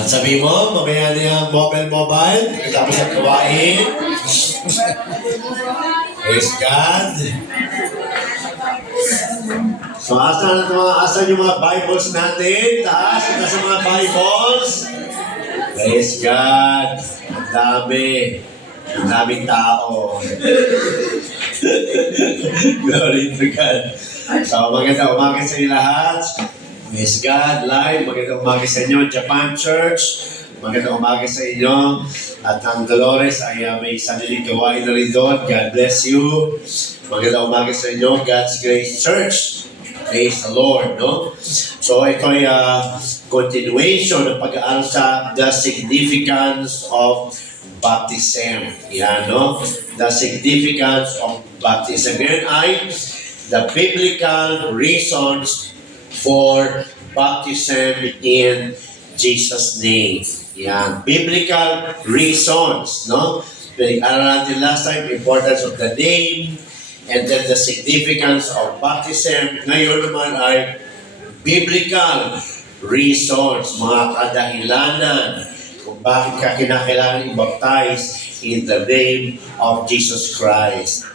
At sabi mo, mamaya na yung mobile, tapos ang gawain. Praise God. So, asan yung mga Bibles natin? Taas sa mga Bibles. Praise God. Ang dami. Ang daming tao. Glory to God. So, maganda umaga sa inyo lahat. Praise God, live. Magandang umaga sa inyo, Japan Church. Magandang umaga sa inyo. At ang Dolores ay may sariling gawain na rin doon. God bless you. Magandang umaga sa inyo, God's Grace Church. Praise the Lord, no? So ito ay continuation ng pag-aaral sa the significance of baptism. Yan, no? The significance of baptism. Ngayon ay the biblical reasons for baptism in Jesus' name. Yan. Biblical reasons, no? Pinag-aralan natin last time, importance of the name, and then the significance of baptism. Ngayon naman ay biblical reasons, mga kadahilanan, kung bakit ka kinakailangan i-baptize in the name of Jesus Christ.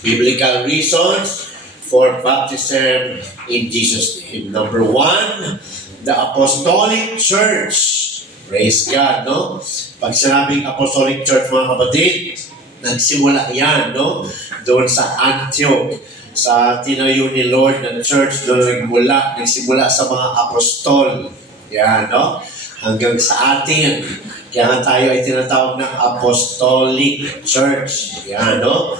Biblical reasons for baptism in Jesus' name. Number one, the Apostolic Church. Praise God, no? Pag sinabing Apostolic Church, mga kapatid, nagsimula yan, no? Doon sa Antioch, sa tinayo ni Lord ng church, doon nagsimula sa mga apostol. Yan, no? Hanggang sa atin. Kaya nga tayo ay tinatawag ng Apostolic Church. Yan, no?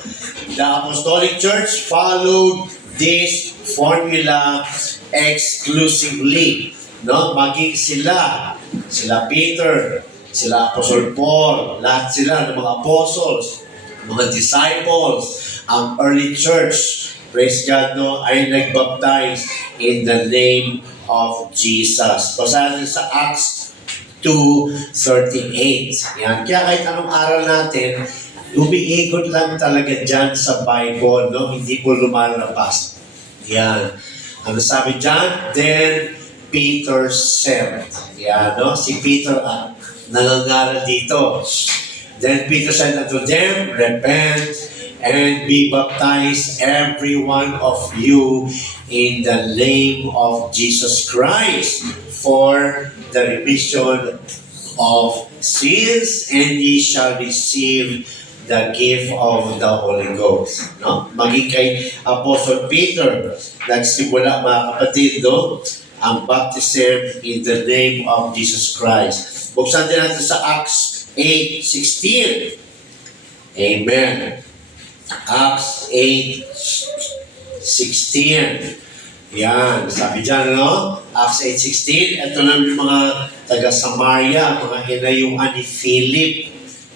The Apostolic Church followed this formula exclusively, no? Maging sila Peter, sila Apostle Paul, lahat sila ng mga apostles, mga disciples, ang early church, praise God, no, ay nagbaptize in the name of Jesus. Basahin sa Acts 2:38. Yan. Kaya kahit anong aral natin, umiikot lang talaga dyan sa Bible, no? Hindi po lumalabas. Yan. Ano sabi dyan? Then Peter said. Yan, no? Si Peter nangangaral dito. Then Peter said unto them, repent and be baptized every one of you in the name of Jesus Christ for the remission of sins, and ye shall receive the gift of the Holy Ghost. No? Maging kay Apostle Peter, nagsimula mga kapatid, no? Ang baptism in the name of Jesus Christ. Buksan din natin sa Acts 8:16. Amen. Acts 8:16. Yan, sabi dyan, no? Acts 8:16. Ito na yung mga taga-Samaria, mga hinayuan ni Philip.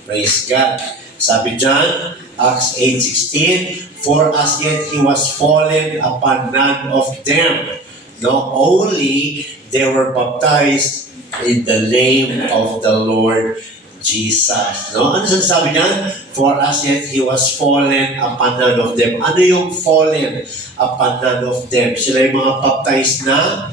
Praise God. Sabi dyan, Acts 8:16, for as yet he was fallen upon none of them. No, only they were baptized in the name of the Lord Jesus. No? Ano sabi niya? For as yet he was fallen upon none of them. Ano yung fallen upon none of them? Sila yung mga baptized na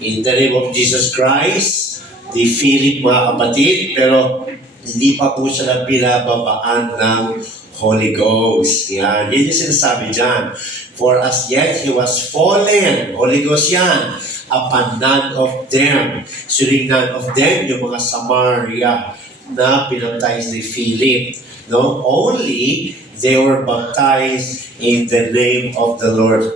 in the name of Jesus Christ, the Philip, mga kapatid, pero hindi pa po sila binababaan ng Holy Ghost. Yan. Yan yung sinasabi dyan. For as yet he was fallen. Holy Ghost yan. Upon none of them. Suring none of them, yung mga Samaria na pinaptize ni Philip. No? Only they were baptized in the name of the Lord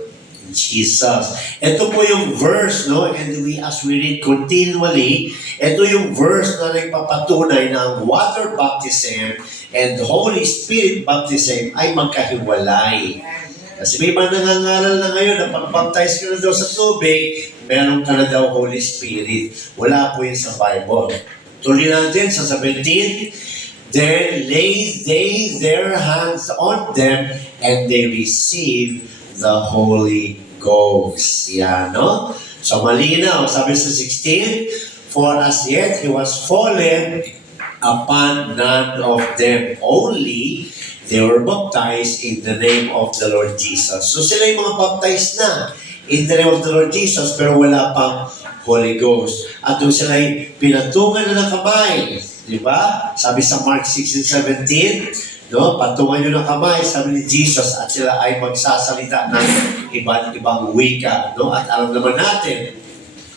Jesus. Ito po yung verse, no? And as we read continually, ito yung verse na nagpapatunay na ang water baptism and the Holy Spirit baptism ay magkahiwalay. Kasi may mga nangangaral na ngayon na pag-baptize ka na daw sa tubig, meron ka na daw Holy Spirit. Wala po yun sa Bible. Tuloy natin sa 17, then laid they their hands on them and they received the Holy Ghost. Yan, no? So malinaw, sabi sa 16, for as yet he was fallen upon none of them, only they were baptized in the name of the Lord Jesus. So sila yung mga baptized na in the name of the Lord Jesus, pero wala pang Holy Ghost. At doon sila'y pinatungan na ng kamay. Di ba? Sabi sa Mark 16:17, no? Patungan nyo ng kamay, sabi ni Jesus, at sila ay magsasalita ng iba't ibang wika. No? At alam naman natin,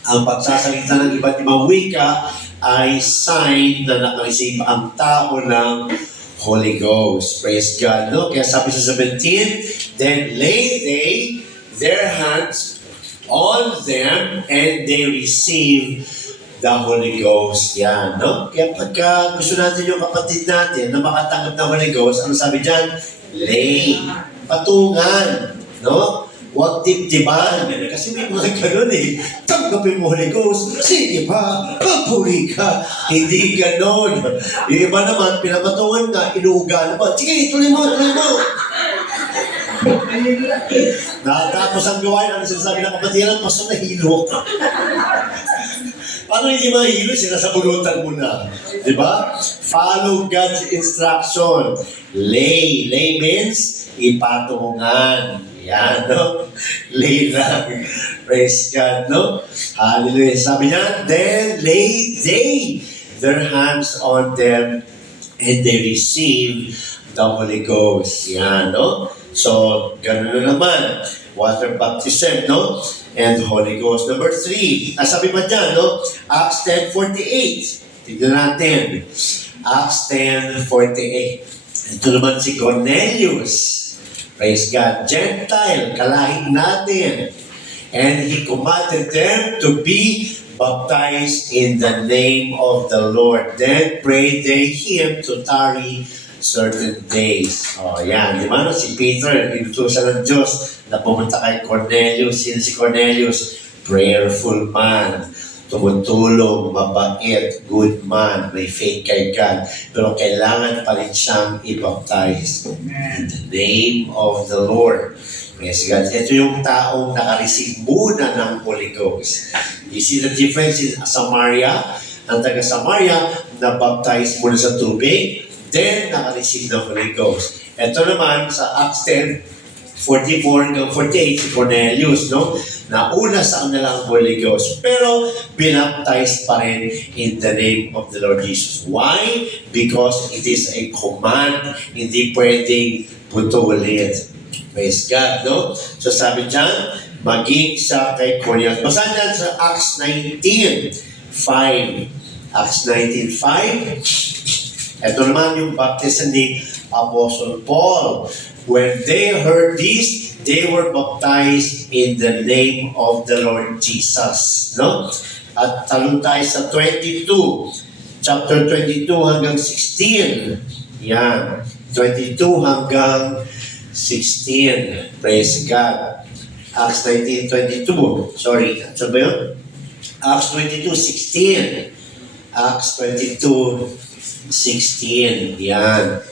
ang pagsasalita ng iba't ibang wika ay sign na nakareceive ang tao ng Holy Ghost. Praise God. No? Kaya sabi sa 17, then lay they their hands on them and they receive the Holy Ghost. Yan, no? Kaya pagka gusto natin yung kapatid natin na makatanggap ng Holy Ghost, ano sabi dyan? Lay. Patungan. No? Huwag dibdiban. Kasi may mga ganun eh. Tanggapin mo Holy Ghost. Sige pa, papuri ka. Hindi ganun. Yung iba naman, pinapatungan ka, inuuga naman. Sige, tuloy mo, tuloy mo. Natapos ang gawain, ano sinasabi ng kapatiran, pasok na hilo. Paano hindi mahilo? Sinasabunutan mo na. Di ba? Follow God's instruction. Lay. Lay means ipatungan. Yan, no? Lay lang. Praise God, no? Hallelujah. Sabi niya, then lay they their hands on them and they receive the Holy Ghost. Yan, no? So, ganun na naman. Water baptism, no? And Holy Ghost. Number 3. Sabi pa dyan, no? Acts 10:48. Tignan natin. Acts 10:48. Ito naman si Cornelius. Praise God. Gentile, kalahin natin. And he commanded them to be baptized in the name of the Lord. Then prayed they him to tarry certain days. O, yan. Di ba? No? Si Peter, inutusan ng Diyos na pumunta kay Cornelius. Sino si Cornelius? Prayerful man. Tumutulong, mabait, good man, may faith kay God. Pero kailangan pa rin siyang i-baptize. In the name of the Lord. Yes, God. Ito yung taong nakareceive muna ng Holy Ghost. You see the difference in Samaria? Ang taga-Samaria, na-baptize muna sa tubig, then nakareceive ng Holy Ghost. Ito naman sa Acts 10:44-48 si Cornelius, no? Nauna sa kanila ang Holy Ghost. Pero binaptize pa rin in the name of the Lord Jesus. Why? Because it is a command. Hindi pwedeng putulin. Praise God, no? So sabi dyan, maging sa kay Cornelius. Basahin natin sa Acts 19:5. Acts 19:5. Ito naman yung baptism ni Apostle Paul. When they heard this, they were baptized in the name of the Lord Jesus. No? At talong tayo sa 22. Chapter 22 hanggang 16. Yan. 22 hanggang 16. Praise God. Acts 19:22. Sorry. Saan ba yun? Acts 22:16. Acts 22:16. Yan.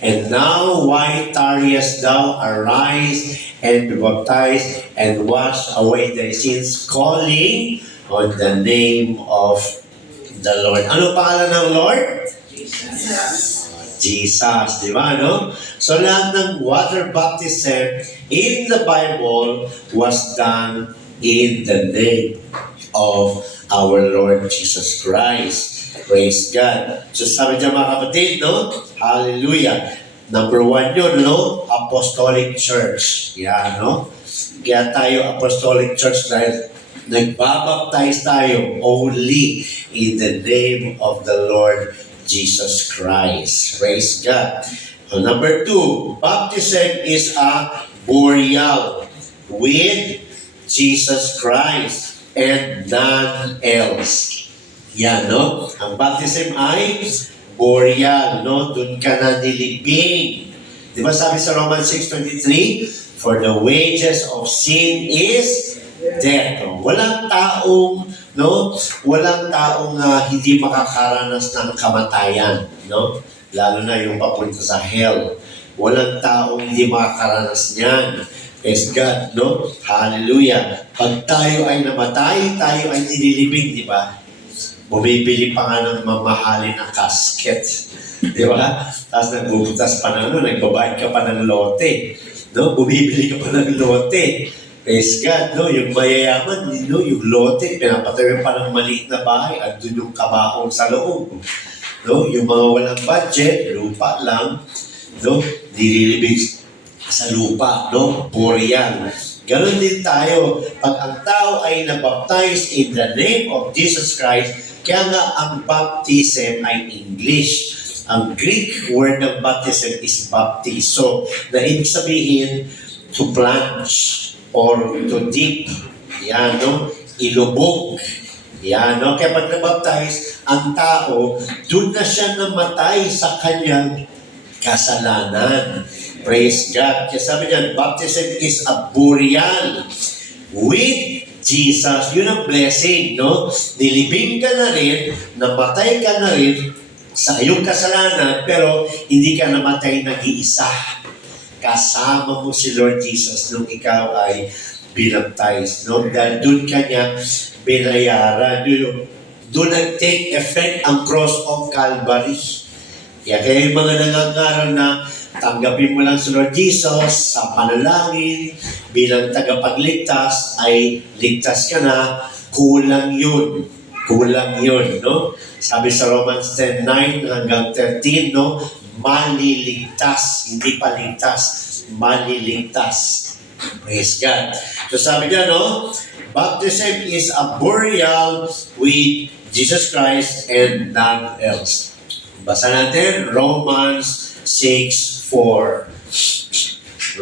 And now, why tarriest thou? Arise and be baptized and wash away thy sins, calling on the name of the Lord. Ano pangalan ng Lord? Jesus, di ba, no? So, lahat ng water baptism in the Bible was done in the name of our Lord Jesus Christ. Praise God. So sabi niya mga kapatid, no? Hallelujah. Number 1 yun, no? Apostolic Church. Yan, no? Kaya tayo Apostolic Church dahil nagbabaptize tayo only in the name of the Lord Jesus Christ. Praise God. So number 2, baptism is a burial with Jesus Christ and none else. Yan, no? Ang baptism ay burial, no? Doon ka na nilibing. Di ba sabi sa Romans 6:23, for the wages of sin is death. No? Walang taong, no? Walang taong hindi makakaranas ng kamatayan, no? Lalo na yung papunta sa hell. Walang taong hindi makakaranas niyan. Praise God, no? Hallelujah. Pag tayo ay namatay, tayo ay nililibing, di ba? Bumibili pa nga ng mamahalin na casket. Di ba? Tapos nagbubutas pa ng nagbabayad ka pa ng lote. No? Bumibili ka pa ng lote. Praise God, no? Yung mayayaman, no? Yung lote, pinapatayo pa ng maliit na bahay at doon yung kabaong sa loob. No? Yung mga walang budget, lupa lang, no? Nililibig sa lupa, no? Burial. Ganon din tayo. Pag ang tao ay nabaptize in the name of Jesus Christ, kaya nga ang baptism ay English. Ang Greek word ng baptism is baptizo, na ibig sabihin to plunge or to dip. Yan, no? Ilubog. Yan, no? Kaya pag nabaptize, ang tao, doon na siya namatay sa kanyang kasalanan. Praise God. Kaya sabi niya, baptism is a burial with Jesus. Yun ang blessing, no? Nilibing ka na rin, namatay ka na rin sa iyong kasalanan, pero hindi ka namatay nag-iisa. Kasama mo si Lord Jesus nung ikaw ay binaptize, no? Dahil doon ka niya binayaran. Doon nag-take effect ang cross of Calvary. Kaya yung mga nangangaral na tanggapin mo lang si Lord Jesus sa panalangin bilang tagapagligtas, ay ligtas ka na, kulang yun. Kulang yun, no? Sabi sa Romans 10:9 hanggang 13, no? Maliligtas, hindi paligtas, maliligtas. Praise God. So sabi niya, no? Baptism is a burial with Jesus Christ and none else. Basa natin, Romans 6:4.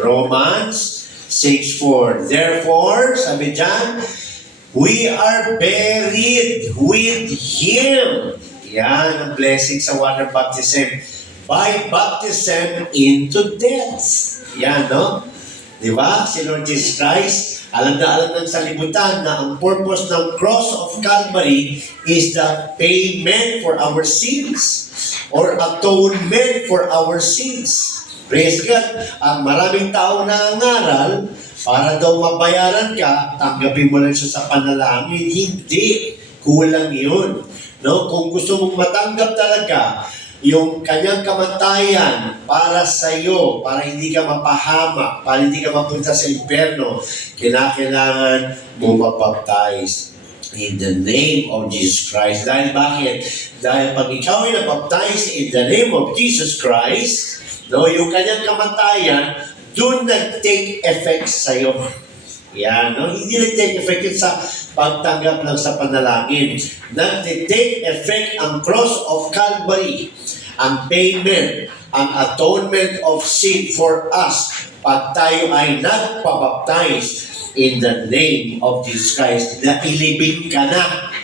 Romans 6:4. Therefore, sabi dyan, we are buried with Him. Yan ang blessing sa water baptism. By baptism into death. Yan, no? Di ba? Si Lord Jesus Christ, alam ng salibutan na ang purpose ng cross of Calvary is the payment for our sins or atonement for our sins. Praise God. Ang maraming tao nangangaral, para daw mabayaran ka, tanggapin mo lang siya sa panalangin. Hindi. Kulang yun. No? Kung gusto mong matanggap talaga yung kanyang kamatayan para sa iyo, para hindi ka mapahamak, para hindi ka mapunta sa impyerno, kinakailangan mo mabaptize in the name of Jesus Christ. Dahil bakit? Dahil pag ikaw ay nabaptize in the name of Jesus Christ, no, yung kanyang kamatayan, doon nag-take effect sa'yo. Yan, no? Hindi nag-take effect yun sa pagtanggap lang sa panalangin. Nag-take effect ang cross of Calvary, ang payment, ang atonement of sin for us pag tayo ay nagpabaptize in the name of Jesus Christ. Na ilibing ka na.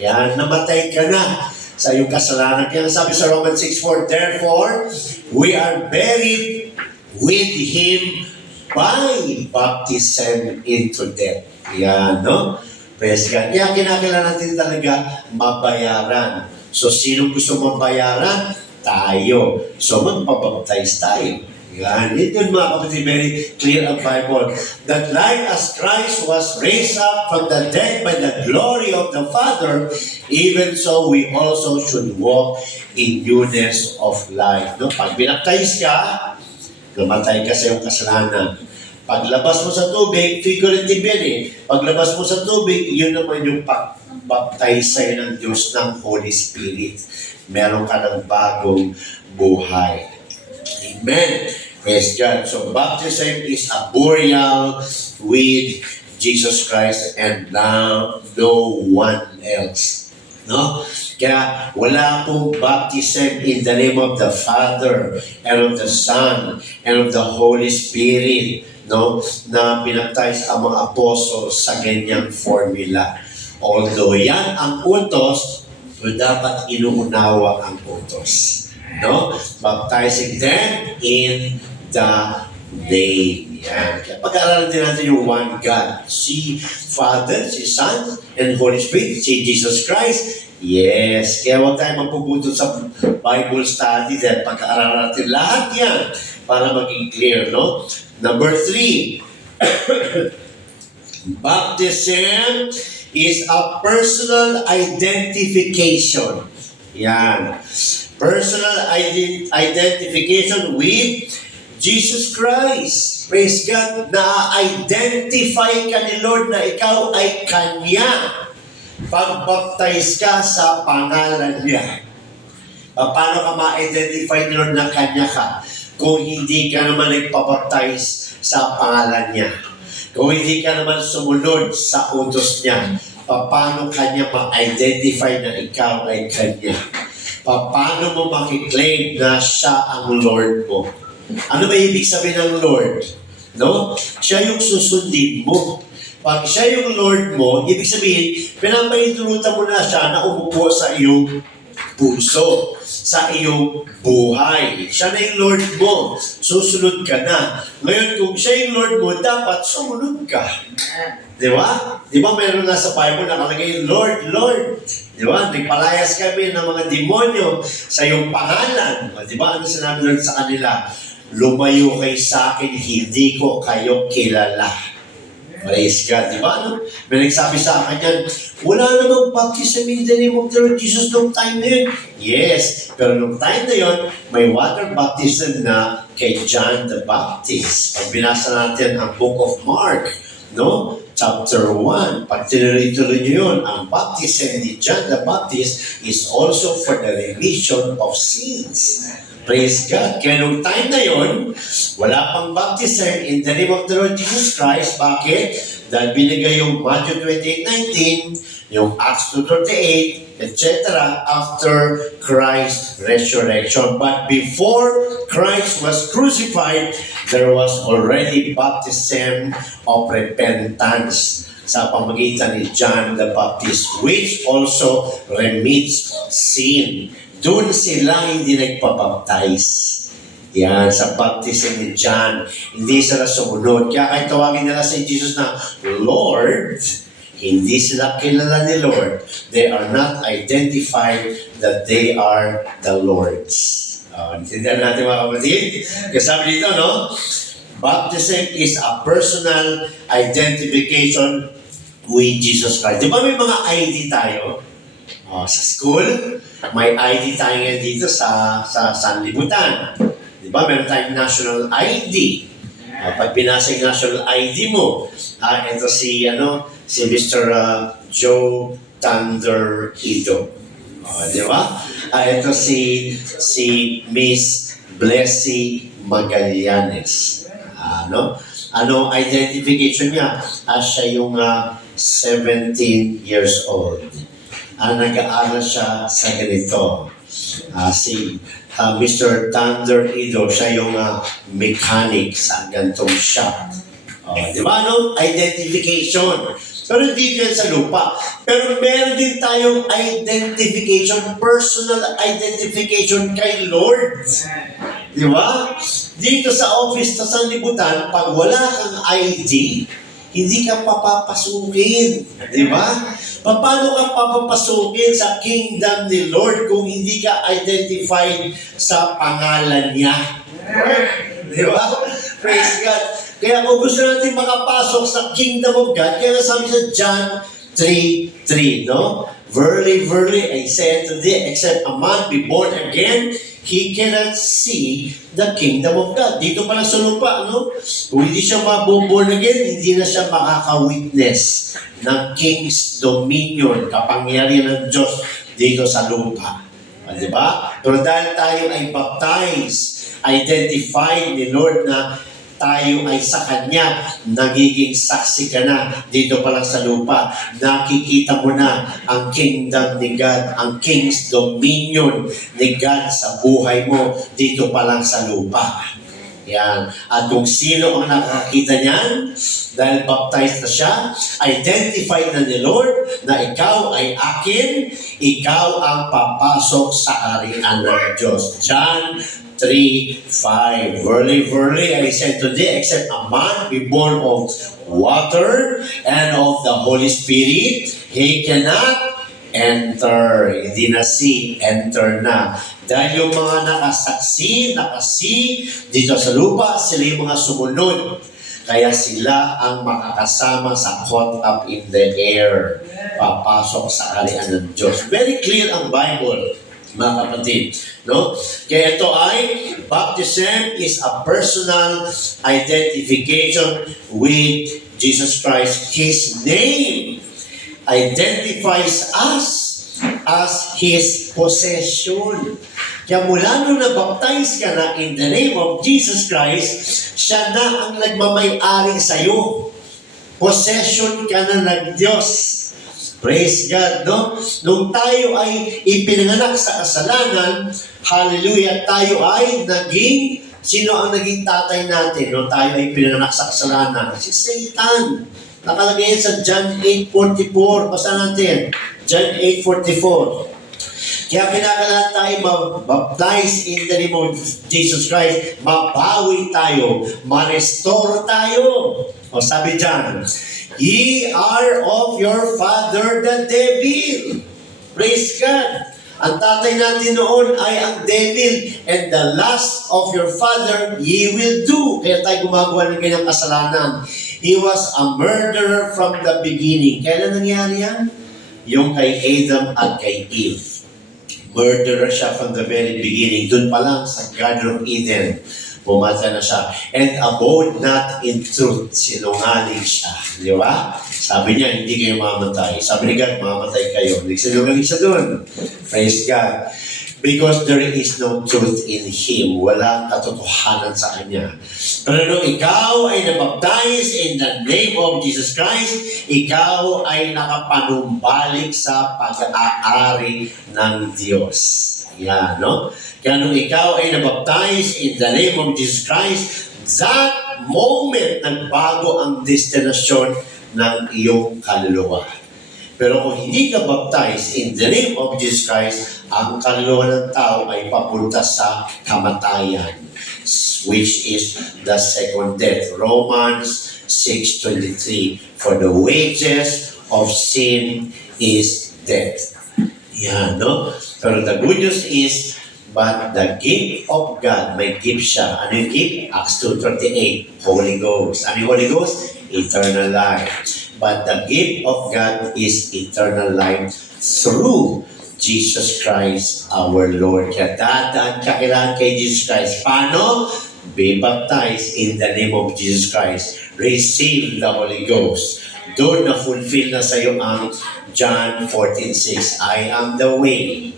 Yan, namatay ka na sa iyong kasalanan. Kaya sabi sa Romans 6:4, therefore, we are buried with Him by baptism into death. Yan, no? Praise God. Kaya kinakailangan natin talaga mabayaran. So, sino gusto mabayaran? Tayo. So, magpabaptize tayo. Yan. Ito mga kapatid, very clear ang Bible. That like as Christ was raised up from the dead by the glory of the Father, even so we also should walk in newness of life. No? Pag binaptize ka, namatay ka sa iyong kasalanan. Paglabas mo sa tubig, figurative yan eh. Paglabas mo sa tubig, yun naman yung baptize sa'yo ng Diyos ng Holy Spirit. Meron ka ng bagong buhay. Amen. Praise God. So, baptism is a burial with Jesus Christ and now no one else. No? Kaya wala pong baptism in the name of the Father and of the Son and of the Holy Spirit, no? Na pinaptize ang mga apostles sa ganyang formula. Although yan ang utos, so dapat inuunawa ang utos. No? Baptizing them in the name. Yan. Kaya pag-aaralan din natin yung one God. Si Father, si Son, and Holy Spirit, si Jesus Christ. Yes. Kaya huwag tayo magpuputol sa Bible study dahil pag-aaralan natin lahat yan para maging clear, no? Number 3, baptism is a personal identification. Yan. Personal identification with Jesus Christ. Praise God. Na-identify ka ni Lord na ikaw ay Kanya. Pag-baptize ka sa pangalan niya. Paano ka ma-identify ni Lord na Kanya ka? Kung hindi ka naman nagpabaptize sa pangalan niya. Kung hindi ka naman sumunod sa utos niya. Paano kanya ma-identify na ikaw ay Kanya? Paano mo makiklaim na siya ang Lord mo? Ano ba ibig sabihin ng Lord? No? Siya yung susundin mo. Pag siya yung Lord mo, ibig sabihin, pinapaintulutan mo na siya na umupo sa iyong puso, sa iyong buhay. Siya na yung Lord mo. Susunod ka na. Ngayon, kung siya yung Lord mo, dapat sumunod ka. Di ba? Di ba meron nga sa Bible nakalagay, Lord, Lord. Di ba? Nagpalayas kami ng mga demonyo sa iyong pangalan. Di ba? Ano sinabi Lord sa kanila? Lumayo kayo sa akin, hindi ko kayo kilala. Praise God. Di ba? Ano? May nagsabi sa akin yan, wala namang baptism in the name of the Lord Jesus nung time na yun. Yes. Pero nung time na yun, may water baptism na kay John the Baptist. Pag binasa natin ang Book of Mark, no? Chapter 1, pag tinuloy-tuloy nyo yun, ang baptism ni John the Baptist is also for the remission of sins. Praise God. Kaya nung time na yun, wala pang baptism in the name of the Lord Jesus Christ. Bakit? Dahil binigay yung Matthew 28:19, yung Acts 2:38, etc. after Christ's resurrection. But before Christ was crucified, there was already baptism of repentance sa pamagitan ni John the Baptist, which also remits sin. Doon sila hindi nagpabaptize. Yan, sa baptism ni John, hindi sila sumunod. Kaya kahit tawagin nila si Jesus na Lord, hindi sila kilala ni Lord. They are not identified that they are the Lord's. Intindihan natin mga kapatid? Kasi sabi dito, no? Baptism is a personal identification with Jesus Christ. Di ba may mga ID tayo? Sa school, may ID tayo ngayon dito sa sanlibutan. Di ba? Meron tayong national ID. Pag pinasa yung national ID mo, ito si Mr. Joe Thunder Ido. Di ba? Ito si Miss Blessy Magallanes. Ano identification niya? Siya yung 17 years old. Nag-aaral siya sa ganito. Si Mr. Thunder Ido, siya yung mechanic sa gantong shop. Di ba, no? Identification. Pero hindi yan sa lupa. Pero meron din tayong identification, personal identification kay Lord. Di ba? Dito sa office sa sanlibutan, pag wala kang ID, hindi ka papapasukin. Di ba? Paano ka papapasukin sa kingdom ni Lord kung hindi ka identified sa pangalan niya? Di ba? Praise God. Kaya kung gusto natin makapasok sa kingdom of God, kaya sabi sa John 3:3, no? Verily, verily, I say unto thee, except a man be born again, he cannot see the kingdom of God. Dito pa lang sa lupa, no? Kung hindi siya mabuborn again, hindi na siya makaka-witness ng King's dominion, kapangyarihan ng Diyos dito sa lupa. Diba? Pero dahil tayo ay baptized, identified ni Lord na tayo ay sa Kanya, nagiging saksi ka na dito pa lang sa lupa. Nakikita mo na ang kingdom ni God, ang King's dominion ni God sa buhay mo dito pa lang sa lupa. Yan. At kung sino ang nakakita niyan, dahil baptized na siya, identified na ni Lord na ikaw ay akin, ikaw ang papasok sa kaharian ng Diyos. John 3:5. Verily, verily, I say to thee, except a man be born of water and of the Holy Spirit, he cannot enter. Hindi na enter na. Dahil yung mga nakasi dito sa lupa, sila yung mga sumunod. Kaya sila ang makakasama sa caught up in the air. Papasok sa kaharian ng Diyos. Very clear ang Bible. mga kapatid. No? Kaya ito ay, baptism is a personal identification with Jesus Christ. His name identifies us as His possession. Kaya mula nung nabaptize ka na in the name of Jesus Christ, siya na ang nagmamay-ari sa'yo. Possession ka na ng Diyos. Praise God, no? Nung tayo ay ipinanganak sa kasalanan, hallelujah, tayo ay naging, sino ang naging tatay natin nung tayo ay pinanganak sa kasalanan? Si Satan. Nakalagay yan sa John 8:44. Basta natin. John 8:44. Kaya kinakailangan tayo mabaptize in the name of Jesus Christ. Mabawi tayo. Ma-restore tayo. O sabi dyan, ye are of your father the devil. Praise God. Ang tatay natin noon ay ang devil, and the lust of your father ye will do. Kaya tayo gumagawa ng ganyang kasalanan. He was a murderer from the beginning. Kailan nangyari yan? Yung kay Adam at kay Eve. Murderer siya from the very beginning. Doon pa lang sa Garden of Eden, pumatay na siya. And abode not in truth. Sinungaling siya. Di ba? Sabi niya, hindi kayo mamatay. Sabi ni God, mamatay kayo. Sinungaling siya doon. Praise God. Because there is no truth in Him. Walang katotohanan sa Kanya. Pero nung ikaw ay nabaptize in the name of Jesus Christ, ikaw ay nakapanumbalik sa pag-aari ng Diyos. Yan, no? Kaya nung ikaw ay nabaptize in the name of Jesus Christ, that moment nagbago ang destinasyon ng iyong kaluluwa. Pero kung hindi ka baptized in the name of Jesus Christ, ang kaluluwa ng tao ay papunta sa kamatayan, which is the second death. Romans 6:23, for the wages of sin is death. Yan, no? Pero the good news is, but the gift of God, may gift siya. Ano yung gift? Acts 2:38, Holy Ghost. Ano yung Holy Ghost? Eternal life. But the gift of God is eternal life through Jesus Christ our Lord. Kaya dadaan ka kailangan kay Jesus Christ. Paano? Be baptized in the name of Jesus Christ. Receive the Holy Ghost. Doon na fulfill na sa iyo ang John 14:6. I am the way,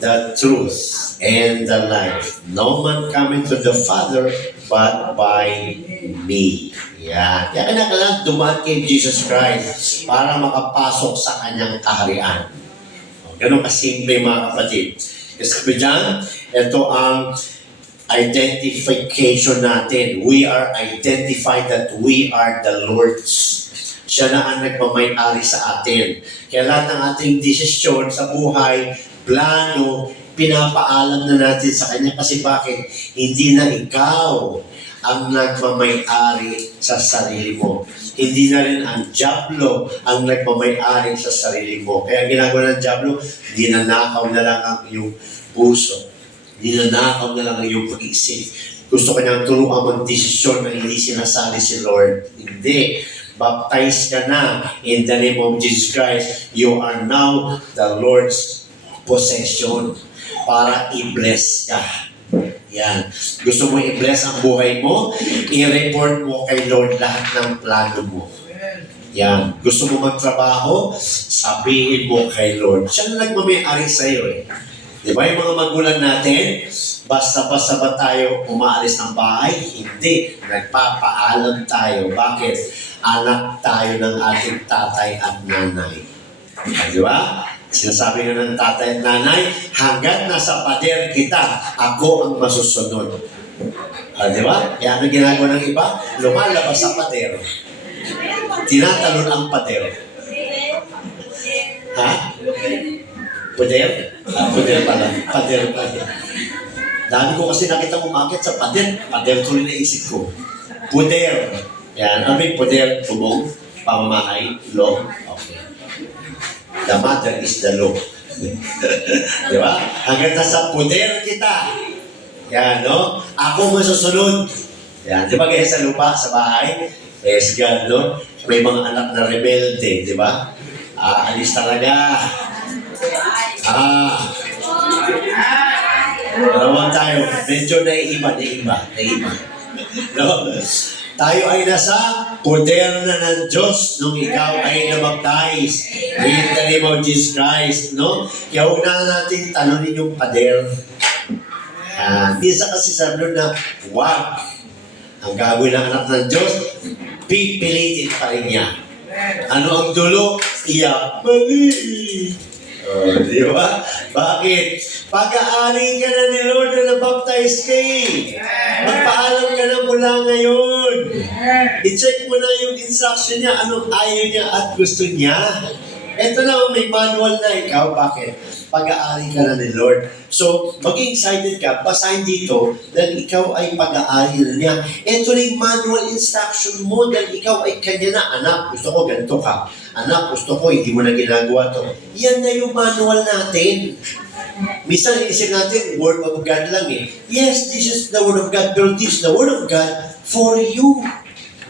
the truth, and the life. No man cometh to the Father but by me. Yan. Kaya kailangan dumaan kay Jesus Christ para makapasok sa kanyang kaharian. Ganun kasimple mga kapatid. Kasi dyan, ito ang identification natin. We are identified that we are the Lord's. Siya na ang nagmamay-ari sa atin. Kaya lahat ng ating desisyon sa buhay, plano, pinapaalam na natin sa Kanya. Kasi bakit? Hindi na ikaw ang nagmamay-ari sa sarili mo. Hindi na rin ang Diablo ang nagmamay-ari sa sarili mo. Kaya ginagawa ng Diablo, dinanakaw na lang ang iyong puso. Dinanakaw na lang ang iyong pag-isip. Gusto kanyang turuan mag-desisyon na hindi sinasali si Lord. Hindi. Baptize ka na in the name of Jesus Christ. You are now the Lord's possession para i-bless ka. Yan. Gusto mo i-bless ang buhay mo, i-report mo kay Lord lahat ng plano mo. Yan. Gusto mo magtrabaho, sabihin mo kay Lord. Siya na nagmamay-ari sa'yo eh. Di ba yung mga magulang natin, basta-basta ba tayo umaalis ng bahay? Hindi. Nagpapaalam tayo. Bakit? Anak tayo ng ating tatay at nanay. Di ba? Sinasabi nga ng tatay at nanay, hanggat nasa pader kita, ako ang masusunod. Di ba? Kaya ano ginagawa ng iba? Lumalabas sa pader. Tinatalon ang pader. Ha? Pader? Pader pala. Pader pala. Dami ko kasi nakita umakit sa pader. Pader ko rin naisip ko. Puder. Yan. Ano yung puder? Tubong? Pamamahay? Law? Okay. The mother is the law. Di ba? Hanggang nasa puder kita. Yan, no? Ako masusunod. Yan. Di ba kaya sa lupa, sa bahay? Yes, God, no? May mga anak na rebelde, di ba? Alis talaga. Dalawang tayo. Medyo naiiba. No? Tayo ay nasa poder na ng Diyos nung ikaw ay nabaptize in the name of Jesus Christ. No? Kaya huwag na natin talunin yung pader. Isa kasi sabi doon na, wag. Ang gagawin ng anak ng Diyos, pipilitin pa rin niya. Ano ang dulo? Iyak. Mali. Di ba? Bakit? Pag-aari ka na ni Lord na nabaptize ka eh. Magpaalam ka na mula ngayon. I-check mo na yung instruction niya, anong ayaw niya at gusto niya. Ito na, may manual na ikaw. Bakit? Pag-aari ka na ni Lord. So, maging excited ka, basahin dito dahil ikaw ay pag-aari na niya. Ito na yung manual instruction mo dahil ikaw ay kanya na. Anak, gusto ko ganito ka. Anak, gusto ko, hindi mo na ginagawa to. Yan na yung manual natin. Minsan, iisip natin, Word of God lang eh. Yes, this is the Word of God, pero this is the Word of God for you.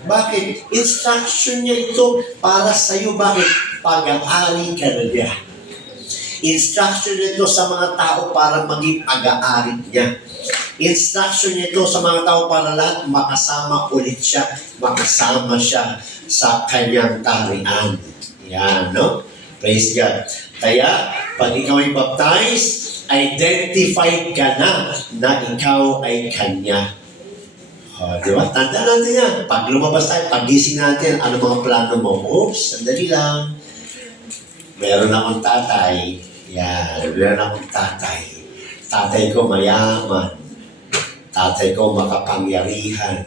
Bakit? Instruction niya ito para sa'yo. Bakit? Pag-aari ka na niya. Instruction nito sa mga tao para maging pag-aari niya. Instruction nito sa mga tao para lahat makasama ulit siya, makasama siya sa kanyang tarian. Yan, no? Praise God. Kaya, pag ikaw ay baptized, identified ka na ikaw ay Kanya. Di ba? Tanda natin yan. Pag lumabas tayo, pagising natin, ano mga plano mo? Oops, sandali lang. Meron akong tatay. Yan, meron akong tatay. Tatay ko mayaman. Tatay ko makapangyarihan.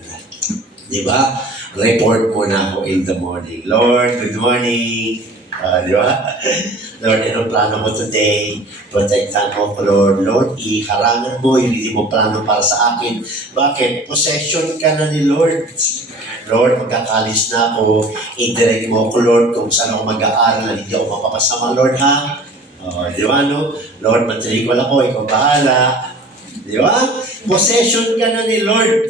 Di ba? Report mo na ako in the morning. Lord, good morning. Di ba? Lord, anong plano mo today? Protektan mo ko, Lord. Lord, iharangan mo, hindi mo plano para sa akin. Bakit? Possession ka na ni Lord. Lord, magkakalis na ako. I-direct mo ko, Lord, kung saan ako mag-aaral na hindi ako mapapasama, Lord, ha? Di ba, no? Lord, matrikol ako, ikaw bahala. Di ba? Possession ka na ni Lord.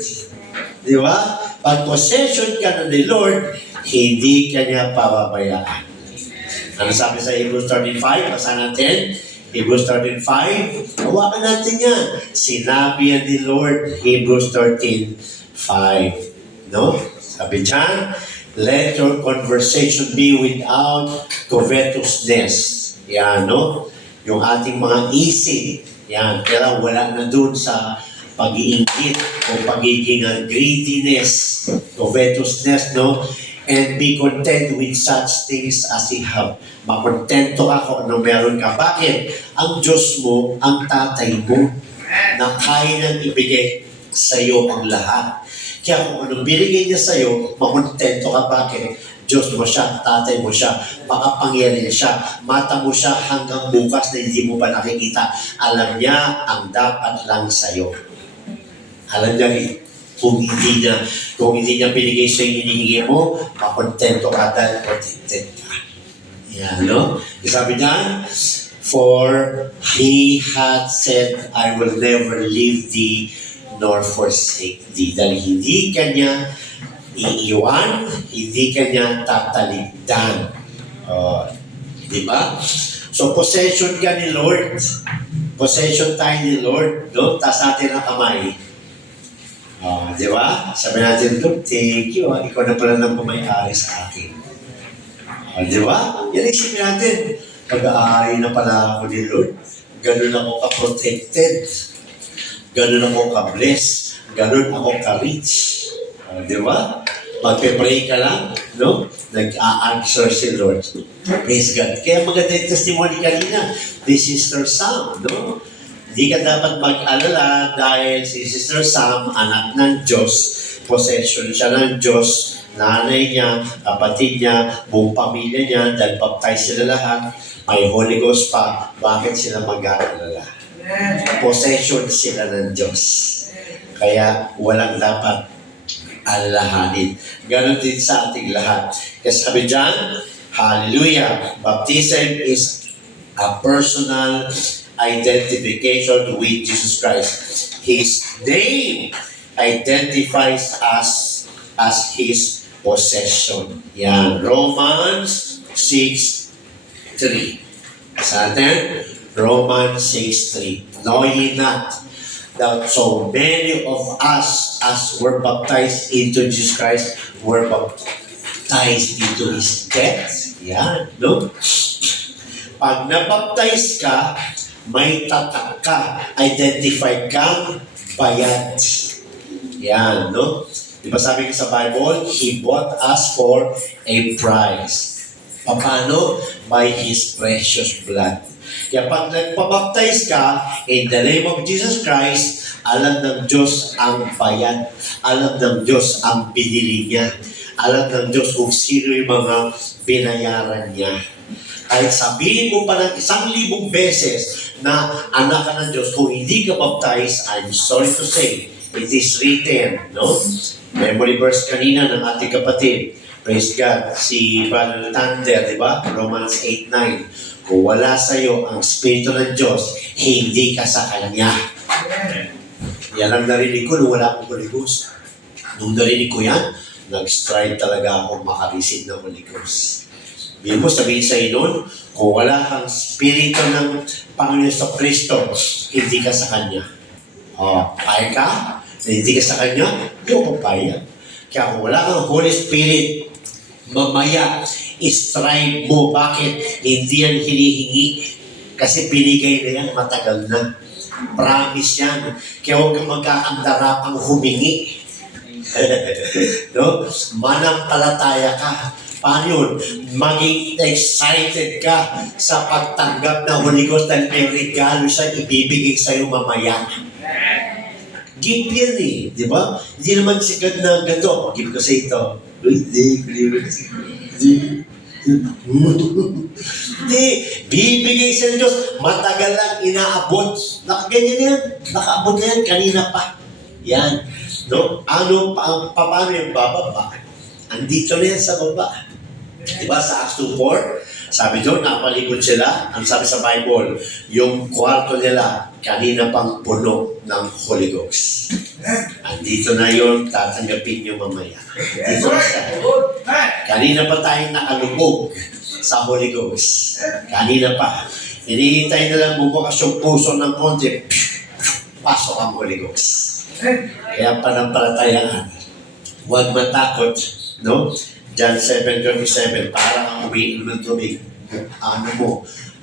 Di ba? Pag possession ka na ni Lord, hindi ka niya pababayaan. Ano sabi sa Hebrews 13:5? Basa natin. Hebrews 13:5. Hawakan natin yan. Sinabi yan ni Lord, Hebrews 13:5. No? Sabi dyan, let your conversation be without covetousness. Yan, no? Yung ating mga isip. Yan. Kaya wala na dun sa pag-iinggit o pagiging greediness, covetousness, no? And be content with such things as you have. Makontento ka kung ano meron ka. Bakit? Ang Diyos mo, ang tatay mo, na kaya nang ibigay sa iyo ang lahat. Kaya kung anong binigay niya sa iyo, makontento ka. Bakit? Diyos mo siya, tatay mo siya, makapangyarihan siya, mata mo siya hanggang bukas na hindi mo pa nakikita. Alam niya ang dapat lang sa iyo. Alam niya kung hindi niya binigay sa iyo hinihingi mo, makontento ka dahil protected ka. Yan, no? Sabi niya, for He had said, I will never leave thee nor forsake thee. Dahil hindi ka niya iiwan, hindi ka niya tataligdan. Di ba? So, possession ka ni Lord. Possession tayo ni Lord. No? Taas natin ang kamay. Di ba? Sabi natin, Lord, thank you. Ikaw na pala nang pumayari sa akin. Di ba? Yan isipin natin. Pag-aari na pala ako ni Lord. Ganun ako ka-protected. Ganun ako ka-bless. Ganun ako ka-rich. Di ba? Magpe-pray ka lang, no? Nag-a-answer si Lord. Praise God. Kaya maganda yung testimony kanina. This Sister Sam, no? Hindi ka dapat mag-alala dahil si Sister Sam, anak ng Diyos, possession siya ng Diyos, nanay niya, kapatid niya, buong pamilya niya, dahil baptize sila lahat, may Holy Ghost pa, bakit sila mag-alala? Possession sila ng Diyos. Kaya walang dapat alalahanin. Ganon din sa ating lahat. Kasi sabi dyan, hallelujah, baptism is a personal identification with Jesus Christ. His name identifies us as His possession. Yan. Romans 6:3. Sa atin, Romans 6:3. Know ye not that so many of us as were baptized into Jesus Christ were baptized into His death. Yan, no? Pag nabaptize ka, may tatak ka, identified kang bayad. Yan, no? Di ba sabi ko sa Bible, He bought us for a price. Paano? By His precious blood. Kaya pag nagpabaptize ka, in the name of Jesus Christ, alam ng Diyos ang bayad. Alam ng Diyos ang binili niya. Alam ng Diyos kung sino yung mga binayaran niya. Kahit sabihin mo pa ng 1,000 beses na anak ka ng Diyos, kung hindi ka baptized, I'm sorry to say, it is written, no? Memory verse kanina ng ating kapatid. Praise God. Si Brother Thunder, di ba? Romans 8:9. Kung wala sa'yo ang Espiritu ng Diyos, hindi ka sa Kanya. Yan ang narinig ko nung wala akong Holy Ghost. Nung narinig ko yan, nag-strive talaga akong makareceive ng Holy Ghost. Hindi mo sabihin sa inyo, kung wala kang Espiritu ng Panginoon sa Kristo, hindi ka sa Kanya. Kaya ka? Hindi ka sa Kanya, hindi ko papayag. Kaya kung wala kang Holy Spirit, mamaya, strive mo. Bakit? Hindi yan hinihingi. Kasi binigay na yan, matagal na. Promise yan. Kaya huwag kang magkakandarapang humingi. No? Manampalataya ka. Paano yun? Maging excited ka sa pagtanggap ng Holy Ghost dahil may regalo siya ibibigay sa'yo mamaya. Gift yan eh, di ba? Hindi naman sigad na ganito. Give ko sa ito. Hindi. Bibigay sa Diyos. Matagal lang inaabot. Nakaganyan yan. Nakaabot na yan. Kanina pa. Yan. No? Paano yung bababa? Andito na yan sa baba. Diba sa Acts 2:4? Sabi doon, napaligod sila. Ang sabi sa Bible, yung kwarto nila, kanina pang puno ng Holy Ghost. Andito na yun, tatanggapin nyo mamaya. Dito na siya. Kanina pa tayong nakalubog sa Holy Ghost. Kanina pa. Hinihintay na lang bubukas yung puso ng konti. Pasok ang Holy Ghost. Kaya panampalatayaan. Huwag matakot. No? John 7:27, parang ang umiinom ng tubig. Ano mo,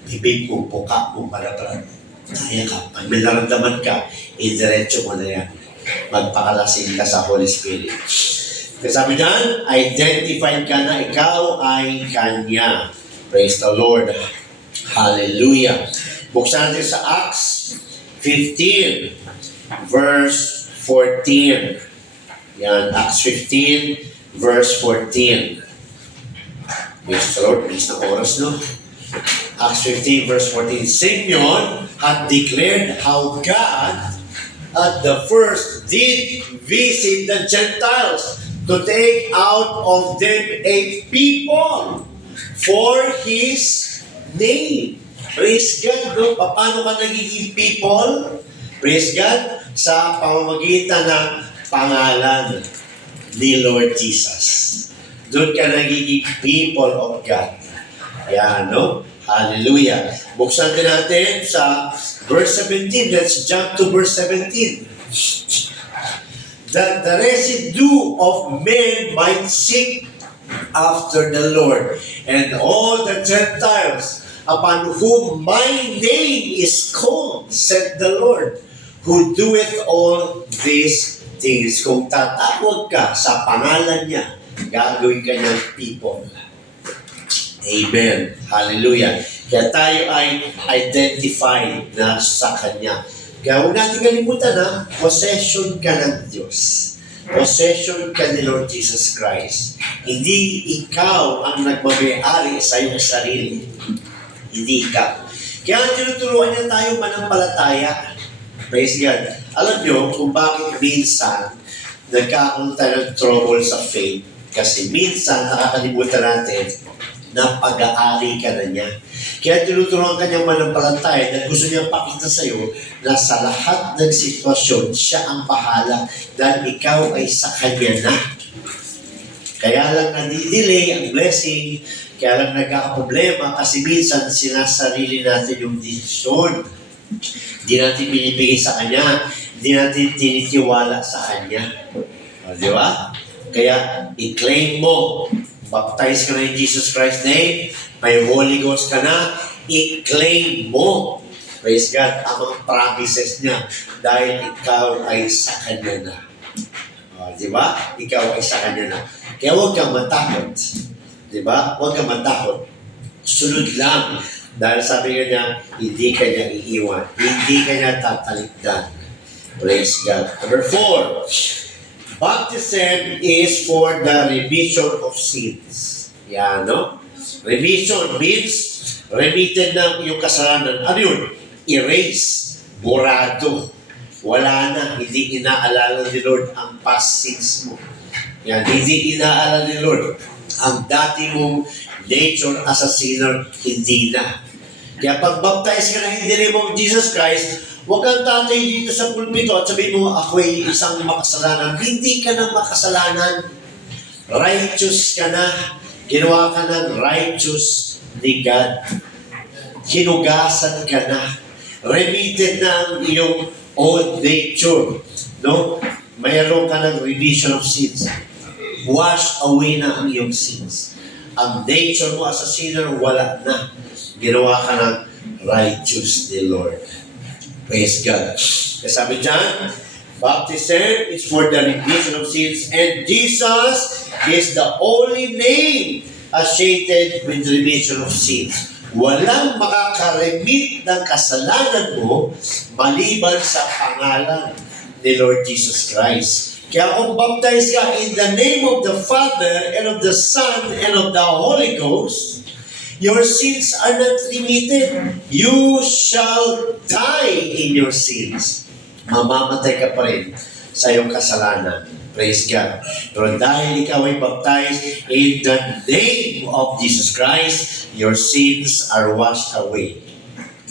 bibig mo, buka mo, para kaya ka. Pag may naramdaman ka, idiretso mo na yan. Magpakalasing ka sa Holy Spirit. Kasi sabi niyan, identified ka na ikaw ay Kanya. Praise the Lord. Hallelujah. Buksan natin sa Acts 15, verse 14. Yan, Acts 15, verse 14. Praise the Lord. Please na oras, no? Acts 15, verse 14. Simeon had declared how God at the first did visit the Gentiles to take out of them a people for His name. Praise God, no? Paano ka nagiging people? Praise God, sa pamamagitan ng pangalan ni Lord Jesus. Doon ka nagiging people of God. Yan, no? Hallelujah. Buksan din natin sa verse 17. Let's jump to verse 17. That the residue of men might seek after the Lord, and all the Gentiles upon whom my name is called, said the Lord, who doeth all these things. Kung tatawag ka sa pangalan niya, gagawin ka niyang people. Amen. Hallelujah. Kaya tayo ay identified na sa Kanya. Kaya huwag natin kalimutan na possession ka ng Diyos. Possession ka ni Lord Jesus Christ. Hindi ikaw ang nagmamayari sa iyong sarili. Hindi ikaw. Kaya tinuturuan niya tayo manampalataya. Praise God. Alam niyo kung bakit minsan nagkakaroon tayo ng trouble sa faith. Kasi minsan nakakalimutan natin na pag-aari ka na niya. Kaya tinuturuan ka niyang manampalataya dahil gusto niyang pakita sa iyo na sa lahat ng sitwasyon, siya ang bahala dahil ikaw ay sa Kanya na. Kaya lang nadidelay ang blessing, kaya lang nagkakaproblema kasi minsan sinasarili natin yung desisyon. Hindi natin binibigay sa Kanya. hindi natin tinitiwala sa Kanya. O, di ba? Kaya, i-claim mo. Baptize ka na in Jesus Christ's name. May Holy Ghost ka na. I-claim mo. Praise God, ang mga promises niya. Dahil ikaw ay sa Kanya na. O, di ba? Ikaw ay sa Kanya na. Kaya huwag kang matakot. Di ba? Huwag kang matakot. Sunod lang. Dahil sabi niya, hindi ka niya iiwan. Hindi ka niya tatalikdan. Praise God. Number 4, baptism is for the remission of sins. Yan, no? Remission means remitted na yung kasalanan. Ano yun? Erase. Borado. Wala na. Hindi inaalala ni Lord ang past sins mo. Yan. Hindi inaalala ni Lord ang dati mong nature as a sinner, hindi na. Kaya pag baptize ka na in the name of Jesus Christ, huwag kang tatay dito sa pulpito at sabihin mo, ako ay isang makasalanan. Hindi ka na makasalanan. Righteous ka na. Ginawa ka ng righteous ni God. Hinugasan ka na. Remitted na ang iyong old nature. No? Mayroon ka ng remission of sins. Wash away na ang iyong sins. Ang nature mo as a sinner, wala na. Ginawa ka ng righteous ni Lord. Praise God. Kaya sabi dyan, baptism is for the remission of sins, and Jesus is the only name associated with the remission of sins. Walang makakaremit ng kasalanan mo maliban sa pangalan ni Lord Jesus Christ. Kaya kung baptize ka in the name of the Father and of the Son and of the Holy Ghost, your sins are not remitted. You shall die in your sins. Mamamatay ka pa rin sa iyong kasalanan. Praise God. Pero dahil ikaw ay baptized in the name of Jesus Christ, your sins are washed away.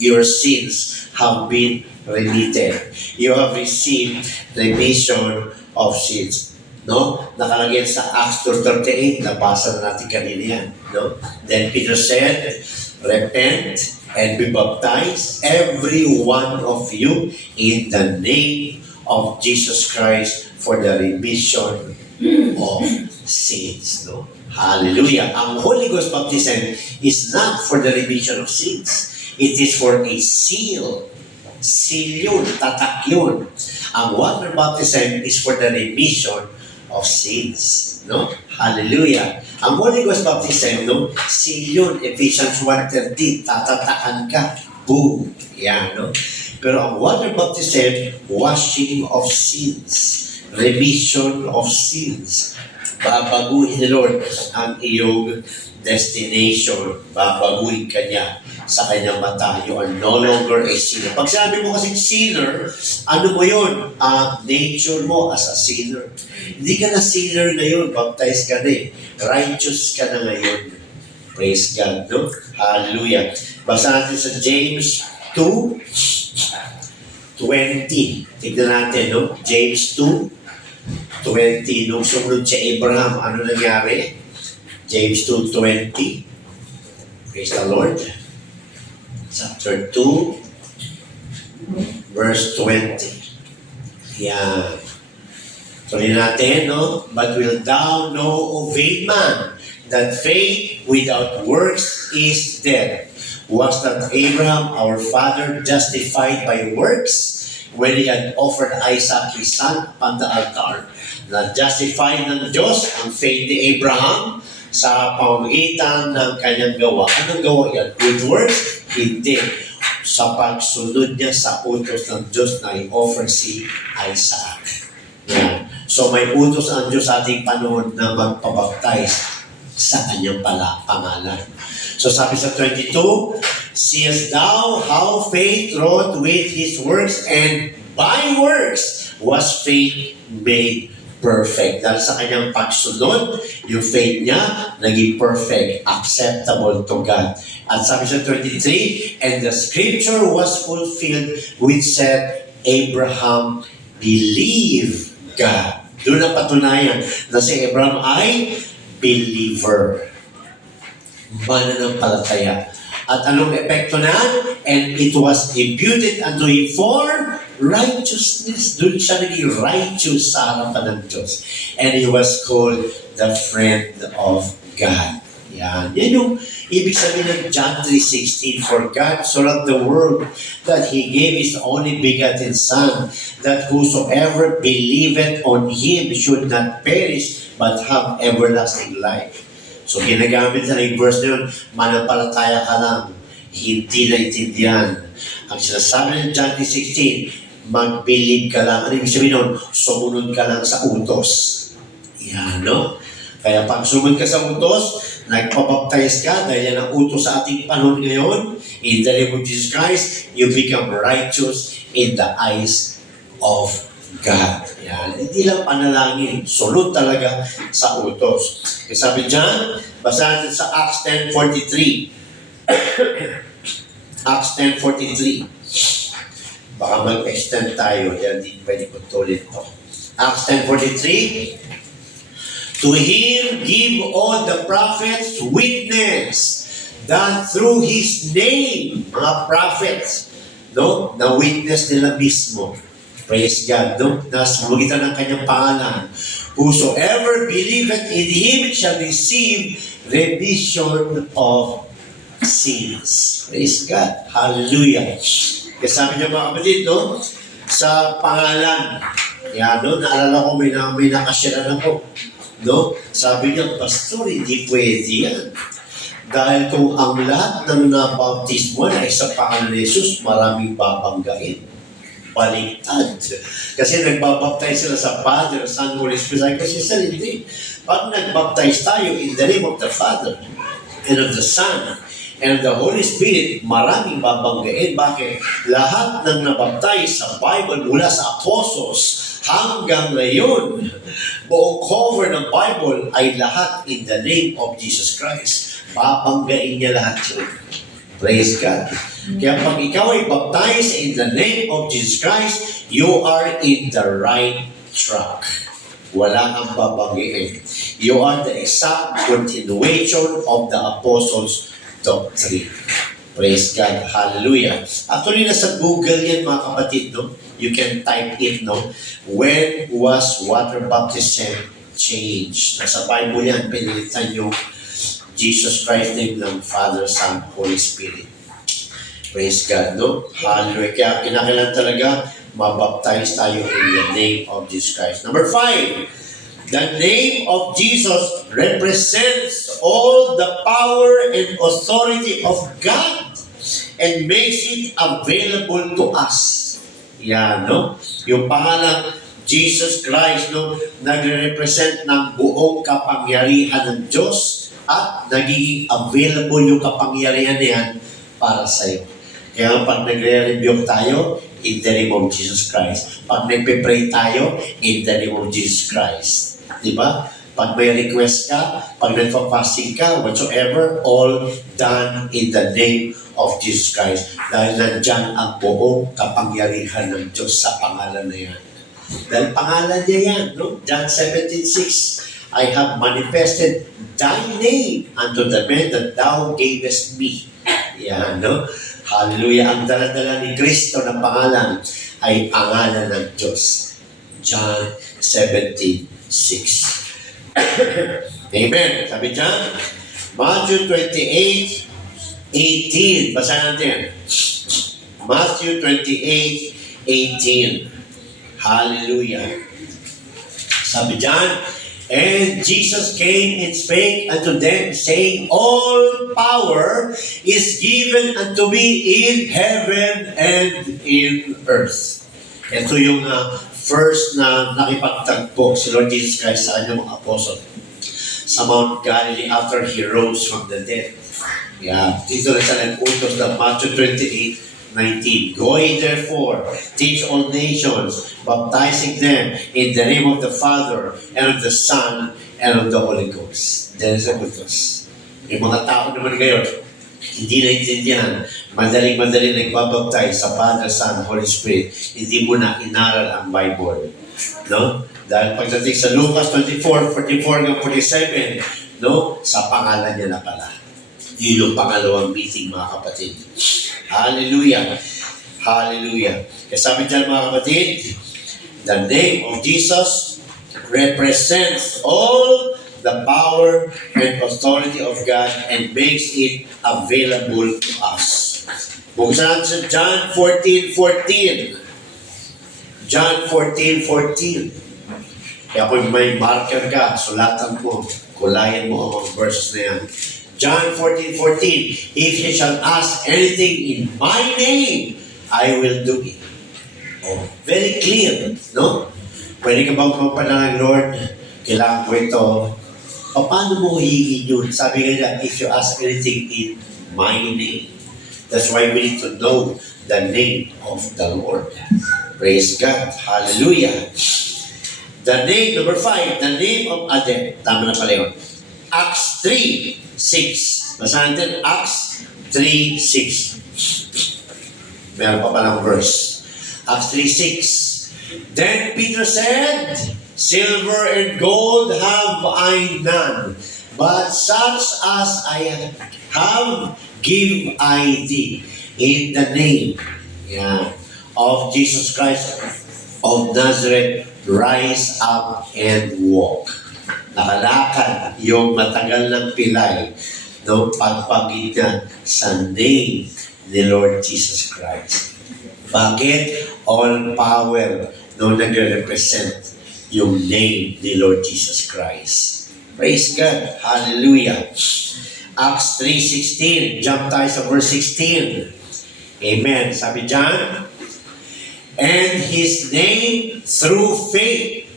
Your sins have been remitted. You have received remission of sins. No? Nakalagay sa Acts 2:38, nabasa na natin kanina yan. No? Then Peter said, repent and be baptized, every one of you, in the name of Jesus Christ for the remission of sins. No? Hallelujah. Ang Holy Ghost baptism is not for the remission of sins. It is for a seal. Seal yun, tatak yun. Ang water baptism is for the remission of sins. No? Hallelujah. Ang Holy Ghost baptism, no? Seal yun. Ephesians 1:13, tatatakan ka. Boom. Yan, no? Pero ang water baptism, washing of sins. Remission of sins. Babaguhin ni Lord ang iyong destination. Babaguhin ka niya sa kanyang mata. You are no longer a sinner. Pag sinabi mo kasing sinner, ano mo yun? Nature mo as a sinner. Hindi ka na sinner ngayon. Baptized ka na eh. Righteous ka na ngayon. Praise God. No? Hallelujah. Basa natin sa James 2:20. Tignan natin, no? James 2:20. Nung sumunod si Abraham, ano nangyari? James 2:20. Praise the Lord. Chapter 2, verse 20. Yan. Tuloy natin, no? But wilt thou know, O vain man, that faith without works is dead? Was not Abraham, our father, justified by works when he had offered Isaac his son upon the altar? Na justified ng Diyos ang faith ni Abraham sa pamamagitan ng kanyang gawa. Anong gawa yan? Good works? Hindi. Sa pagsunod niya sa utos ng Diyos na i-offer si Isaac. Yan. So may utos ang Diyos sa ating panahon na magpabaptize sa kanyang pangalan. So sabi sa 22, seest thou how faith wrought with his works, and by works was faith made perfect. Dahil sa kanyang pagsunod, yung faith niya naging perfect, acceptable to God. At sabi sa 23, and the scripture was fulfilled which said, Abraham believed God. Doon na patunayan na si Abraham ay believer. Mananampalataya. At anong epekto na? And it was imputed unto him for righteousness. Doon siya naging righteous sa harapan ng Diyos. And he was called the friend of God. Yan. Yan yung ibig sabihin ng John 3:16. For God so loved the world that He gave His only begotten Son, that whosoever believeth on Him should not perish, but have everlasting life. So ginagamit sa yung verse na yun, manampalataya ka lang, hindi naintindihan. Ang sinasabi ng John 3:16, mag-believe ka lang. Ano ibig sabihin nun? Sumunod ka lang sa utos. Yan, no? Kaya pag sumunod ka sa utos, nagpabaptize ka dahil yan ang utos sa ating panahon ngayon. In the name of Jesus Christ, you become righteous in the eyes of God. Yan. Hindi lang panalangin. Sunod talaga sa utos. Kasi sabi dyan, basahin natin sa Acts 10:43. Acts 10:43. Baka mag-extend tayo. Yan, hindi pwede ko tulit to. Acts 10:43. To Him give all the prophets witness that through His name, mga prophets, no, na witness nila mismo. Praise God, no? Nasa magitan ng kanyang pangalan. Whosoever believeth in Him shall receive remission of sins. Praise God. Hallelujah. Kasi sabi niya mga kapatid, no? Sa pangalan, yan, no? Naalala ko, may nakasyaran ako. No? Sabi niya, Pastor, hindi pwede yan. Dahil kung ang lahat ng nabaptismo ay sa pangalan ni Jesus, maraming babanggain. Baliktad. Kasi nagbabaptize sila sa Father, Son, Holy Spirit. Kasi sila hindi. Pag nagbaptize tayo in the name of the Father, and of the Son, and of the Holy Spirit, maraming babanggain. Bakit? Lahat ng nabaptize sa Bible mula sa apostles hanggang ngayon, buong cover ng Bible ay lahat in the name of Jesus Christ. Babanggain niya lahat yun. Praise God. Kaya pag ikaw ay baptized in the name of Jesus Christ, you are in the right track. Wala kang babanggiin. You are the exact continuation of the apostles' doctrine. Praise God. Hallelujah. Actually, nasa Google yan mga kapatid, no? You can type it, no? When was water baptism changed? Nasa Bible yan, pinilitan yung Jesus Christ name ng Father, Son, Holy Spirit. Praise God, no? Hallelujah. Kaya kinakailan talaga, mabaptize tayo in the name of Jesus Christ. Number 5, the name of Jesus represents all the power and authority of God and makes it available to us. Yan, no? Yung pangalan Jesus Christ, no, nagre-represent ng buong kapangyarihan ng Diyos at nagiging available yung kapangyarihan niyan para sa iyo. Kaya pag nagre-rebuke tayo, in the name of Jesus Christ. Pag nagpe-pray tayo, in the name of Jesus Christ. Di ba? Pag may request ka, pag nagpa-fasting ka, whatsoever, all done in the name of Jesus Christ. Dahil nandyan ang buong kapangyarihan ng Diyos sa pangalan na yan. Dahil pangalan niya yan, no? John 17:6, I have manifested thy name unto the men that thou gavest me. Yan, no? Hallelujah. Ang dala-dala ni Kristo na pangalan ay pangalan ng Diyos. John 17:6. Amen. Sabi dyan, Matthew 28:18. Basahin natin. Matthew 28:18. Hallelujah. Sabi dyan, and Jesus came and spake unto them, saying, all power is given unto me in heaven and in earth. Ito yung first na nakipagtagpo si Lord Jesus Christ sa kanyang mga apostle sa Mount Galilee after He rose from the dead. Yeah. Dito na sa nag-utos ng Matthew 28:19. Go ye therefore, teach all nations, baptizing them in the name of the Father, and of the Son, and of the Holy Ghost. There is a utos. Yung mga tao naman ngayon, hindi naintindihan, madaling nagbabaptize sa Father, Son, Holy Spirit. Hindi mo na inaral ang Bible. No? Dahil pagdating sa Lucas 24:44-47, no? Sa pangalan niya na pala. Yun yung pangalawang meeting, mga kapatid. Hallelujah. Hallelujah. Kaya sabi dyan mga kapatid, the name of Jesus represents all the power and authority of God and makes it available to us. Buksan natin sa John 14:14. John 14:14. Kaya kung may marker ka, sulatan mo, kulayan mo ang mga verses na yan. John 14:14. If you shall ask anything in my name, I will do it. Oh, very clear, no? Pwede ka bang magpanalangin, Lord, kailangan ko ito. Paano mo hihingin yun? Sabi nga nila, if you ask anything in my name. That's why we need to know the name of the Lord. Praise God. Hallelujah. The name, number 5, the name of Adem. Tama na pala yun. Acts 3:6. Basahan natin, Acts 3:6. Meron pa palang verse. Acts 3:6. Then Peter said, silver and gold have I none, but such as I have give I thee, in the name of Jesus Christ of Nazareth, rise up and walk. Nakalakad yung matagal ng pilay, no, pagpagit niya sa name ni Lord Jesus Christ. Bakit? All power, no, nagre-represent yung name ni Lord Jesus Christ. Praise God. Hallelujah. Acts 3:16. Jump tayo sa verse 16. Amen. Sabi dyan, and His name through faith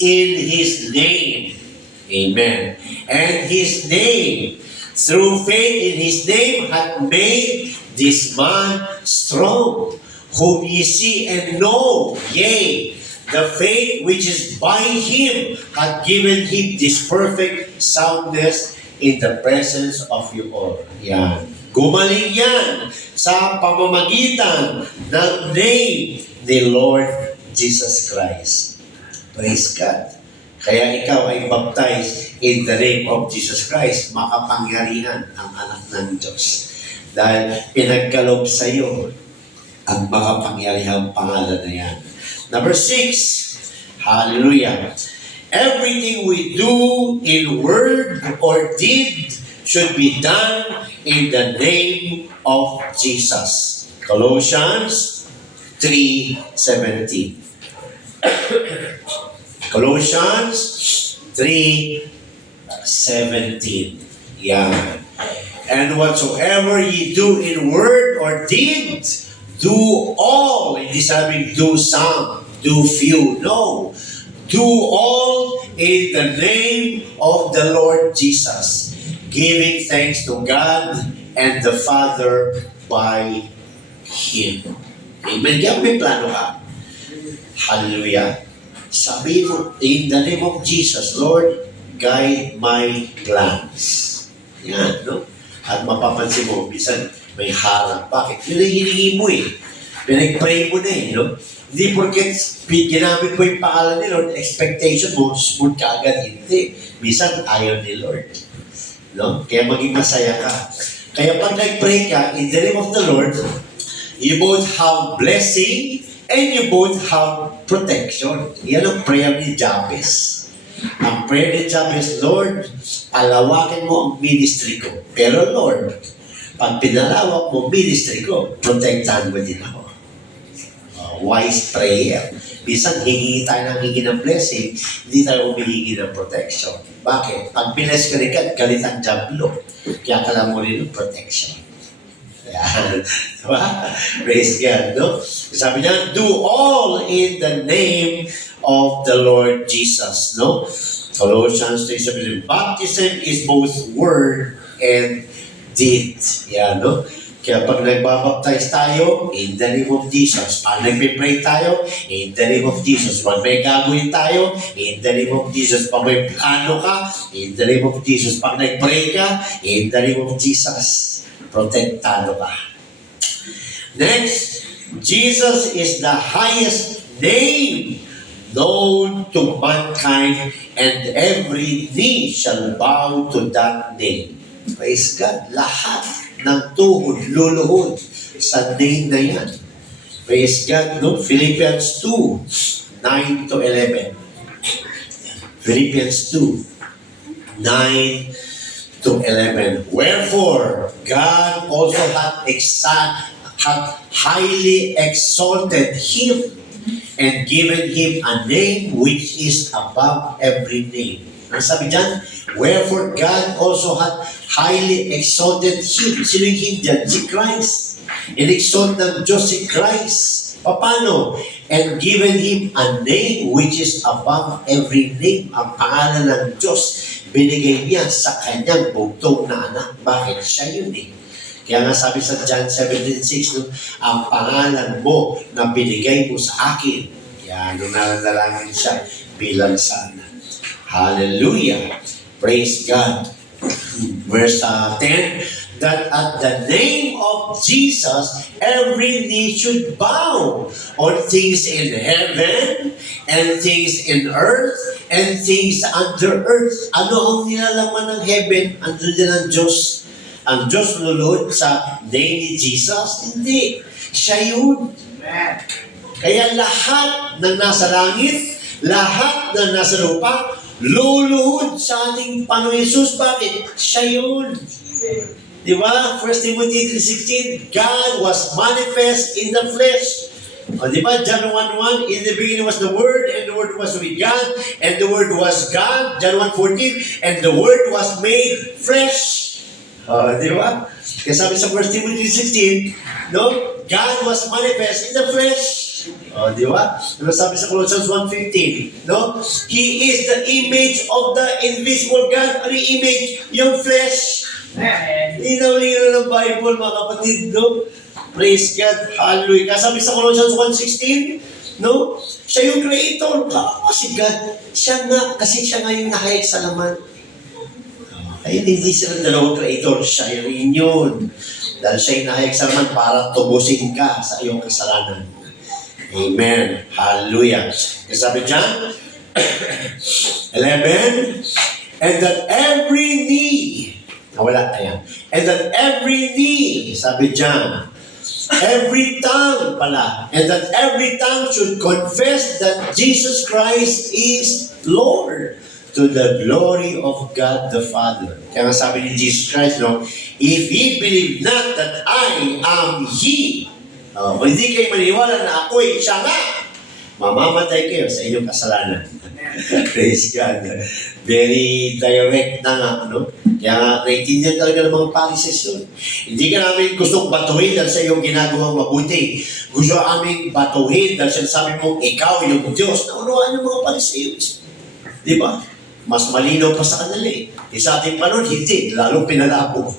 in His name. Amen. And His name through faith in His name hath made this man strong, whom ye see and know. Yea, the faith which is by Him hath given Him this perfect soundness in the presence of you all. Yan. Gumaling yan sa pamamagitan ng name ni Lord Jesus Christ. Praise God. Kaya ikaw ay baptized in the name of Jesus Christ, makapangyarihan ang anak ng Diyos. Dahil pinagkaloob sa iyo ang makapangyarihang pangalan na yan. Number 6, hallelujah. Everything we do in word or deed should be done in the name of Jesus. Colossians 3:17. Colossians 3:17. Yeah. And whatsoever ye do in word or deed, do all. Hindi sabing do some, do few. No. Do all in the name of the Lord Jesus, giving thanks to God and the Father by Him. Amen. Kaya may plano ka. Hallelujah. Sabihin mo, in the name of Jesus, Lord, guide my plans. Yan, no? At mapapansin mo, bisan may harap. Bakit? Yun ang hiningi mo eh. Pinag-pray mo na eh, no? Hindi porket ginamit mo yung pangalan ni Lord, expectation mo, smooth ka agad. Hindi. Bisan ayaw ni Lord. No? Kaya maging masaya ka. Kaya pag nag-pray ka, in the name of the Lord, you both have blessing and you both have protection. Yan ang prayer ni Jabez. Ang prayer ni Jabez, Lord, palawakin mo ang ministry ko. Pero Lord, pag pinalawak mo ministry ko, protektahan mo din ako. Wise prayer. Bisan hingi tayo ng blessing, hindi tayo humihingi ng protection. Bakit? Pag bless ka ni God, galit ang jablo. Kaya kailangan mo rin ng protection. Yan. Diba? Praise God, no? Sabi niya, do all in the name of the Lord Jesus, no? Colossians 3:17. Baptism is both word and deed. Yan, no? Kaya pag nagbabaptize tayo, in the name of Jesus. Pag nagpipray tayo, in the name of Jesus. Pag may gagawin tayo, in the name of Jesus. Pag may plano ka, in the name of Jesus. Pag nagpray ka, in the name of Jesus. Protektado ka. Next, Jesus is the highest name known to mankind, and every knee shall bow to that name. Praise God. Lahat ng tuhod, luluhod sa name na yan. Praise God, no? Philippians 2, 9 to 11. Philippians 2, 9 to 11. Wherefore, God also hath highly exalted him and given him a name which is above every name. Ang sabi dyan, wherefore God also hath highly exalted him. Sino yung him dyan? Si Christ. In-exalt ng Diyos si Christ. Paano? And given him a name which is above every name. Ang pangalan ng Diyos, binigay niya sa kanyang bugtong na anak. Bakit? Siya yun eh. Kaya nga sabi sa John 17:6, no, ang pangalan mo na binigay mo sa akin. Kaya nanalangin siya bilang sa anak. Hallelujah! Praise God! Verse 10, that at the name of Jesus, every knee should bow on things in heaven, and things in earth, and things under earth. Ano ang nilalaman ng heaven? Andun din ang Diyos. Ang Diyos lulod sa name ni Jesus? Hindi. Siya yun. Kaya lahat ng nasa langit, lahat ng nasa lupa, luluhod sa ating Panginoon Jesus. Bakit? Siya yun. Di ba? 1 Timothy 3:16, God was manifest in the flesh. O di ba? John 1:1, in the beginning was the Word, and the Word was with God, and the Word was God. John 1:14, and the Word was made flesh. Di ba? Kaya sabi sa 1 Timothy 3:16, no? God was manifest in the flesh. Di ba? Ano sabi sa Colossians 1:15, no? He is the image of the invisible God. Ano yung image? Yung flesh. Linaw-linaw ng Bible, mga kapatid, no? Praise God. Hallelujah. Kasabi sa Colossians 1:16, no? Siya yung creator. Kasi God, siya nga yung nahayag sa laman. Ay, hindi sila dalawang creator. Siya rin yun. Dahil siya yung nahayag sa laman para tubusin ka sa iyong kasalanan. Amen. Hallelujah. Kasabi dyan, 11, and that every knee, ayan. And that every knee, sabi dyan, every tongue pala, and that every tongue should confess that Jesus Christ is Lord, to the glory of God the Father. Kaya nga sabi ni Jesus Christ, no, if ye believe not that I am He, kung hindi kayo maniwala na ako'y siya nga, mamamatay kayo sa inyong kasalanan. Praise God. Very direct na nga, no? Kaya nga, naiintindihan talaga ng mga Pharisees yun. Hindi ka namin gustong batuhin dahil sa iyong ginagawang mabuti. Gusto aming batuhin dahil sinasabi mong ikaw yung Diyos. Naunuan yung mga Pharisees. Di ba? Mas malinaw pa sa kanila eh. Sa ating panahon, hindi. Lalong pinalabo.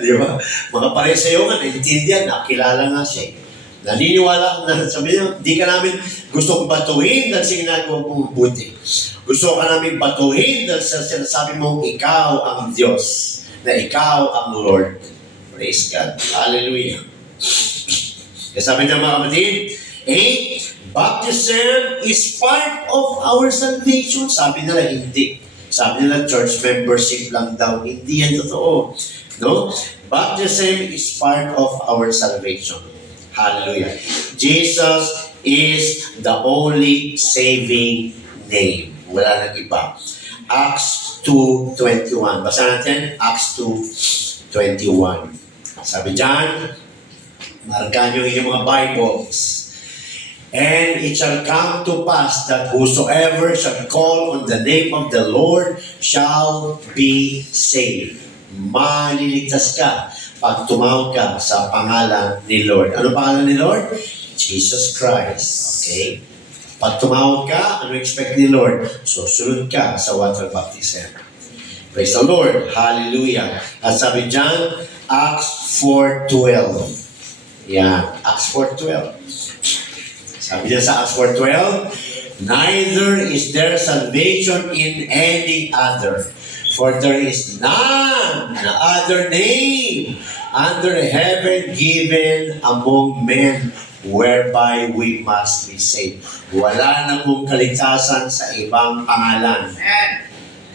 Di ba? Mga Pariseo nga, naiintindihan, nakilala nga siya eh. Naniniwala na sabi niya, di ka namin gusto kong batuhin dahil sa ginagawa mong mabuti. Gusto ka namin batuhin dahil sa sinasabi mong ikaw ang Diyos, na ikaw ang Lord. Praise God. Hallelujah. Kaya sabi niya mga kapatid, 8, baptism is part of our salvation. Sabi nila, hindi. Sabi nila, church membership lang daw. Hindi yan totoo. No? Baptism is part of our salvation. Hallelujah. Jesus is the only saving name. Wala nang iba. Acts 2:21. Basa natin, Acts 2:21. Sabi dyan, markaan nyo yung mga Bibles. And it shall come to pass that whosoever shall call on the name of the Lord shall be saved. Maliligtas ka pag tumawag ka sa pangalan ni Lord. Ano pangalan ni Lord? Jesus Christ. Okay? Pag tumawag ka, ano expect ni Lord? Susunod ka sa water baptism. Praise the Lord. Hallelujah. At sabi dyan, Acts 4:12. Yan. Acts 4:12. Sabi niya sa Acts 4:12, neither is there salvation in any other, for there is none other name under heaven given among men whereby we must be saved. Wala na pong kaligtasan sa ibang pangalan.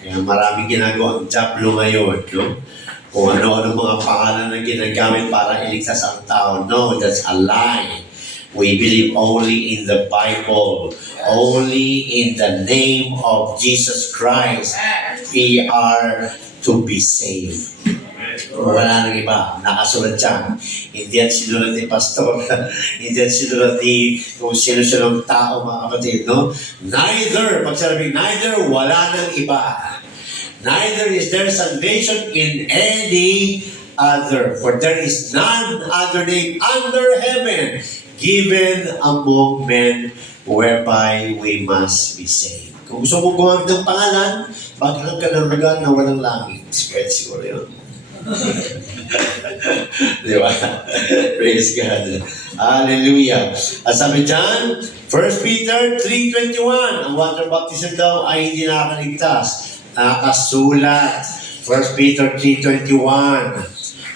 Kaya maraming ginagawa ang jablo ngayon, no? Kung ano-ano mga pangalan na ginagamit para iligtas ang tao. No, that's a lie. We believe only in the Bible, only in the name of Jesus Christ. We are to be saved. Wala nang iba. Nakasulat dyan. Hindi yan sinulat ni pastor. Hindi yan sinulat ni kung sino-sinong tao, mga kapatid, no? Neither, pag sabi, neither, wala nang iba. Neither is there salvation in any other. For there is none other name under heaven given among men whereby we must be saved. Kung gusto mo gumamit ng pangalan, maghanap ka ng lugar na walang langit. Pwede siguro yun. Di ba? Praise God. Hallelujah. At sabi dyan, 1 Peter 3:21, ang water baptism daw ay hindi nakakaligtas. Nakasulat. 1 Peter 3:21.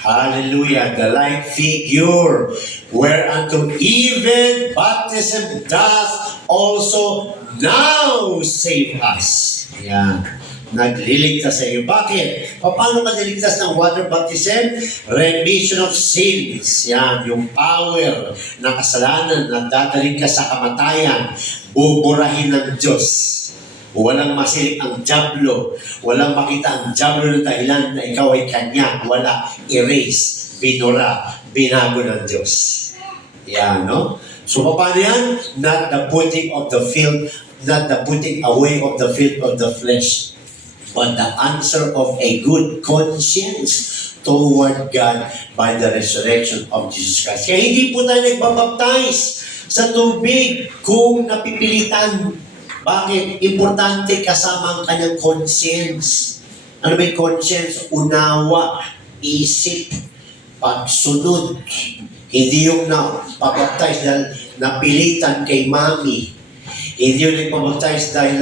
Hallelujah. The like figure whereunto even baptism doth also now save us. Yan. Nagliligtas sa iyo. Bakit? Paano ka niligtas ng water baptism? Remission of sins. Yan, yung power ng kasalanan na dadaling ka sa kamatayan, buburahin ng Diyos. Walang masilik ang dyablo. Walang makita ang dyablo ng dahilan na ikaw ay kanya. Wala. Erase, binura, binago ng Diyos. Yan, no? So, paano yan? Not the putting of the filth, not the putting away of the filth of the flesh, but the answer of a good conscience toward God by the resurrection of Jesus Christ. Kaya hindi po tayo nagbabaptize sa tubig kung napipilitan. Bakit? Importante kasama ang kanyang conscience. Ano ba yung conscience? Unawa, isip, pagsunod. Hindi yung napabaptize dahil napilitan kay mami. Hindi yung nagpabaptize dahil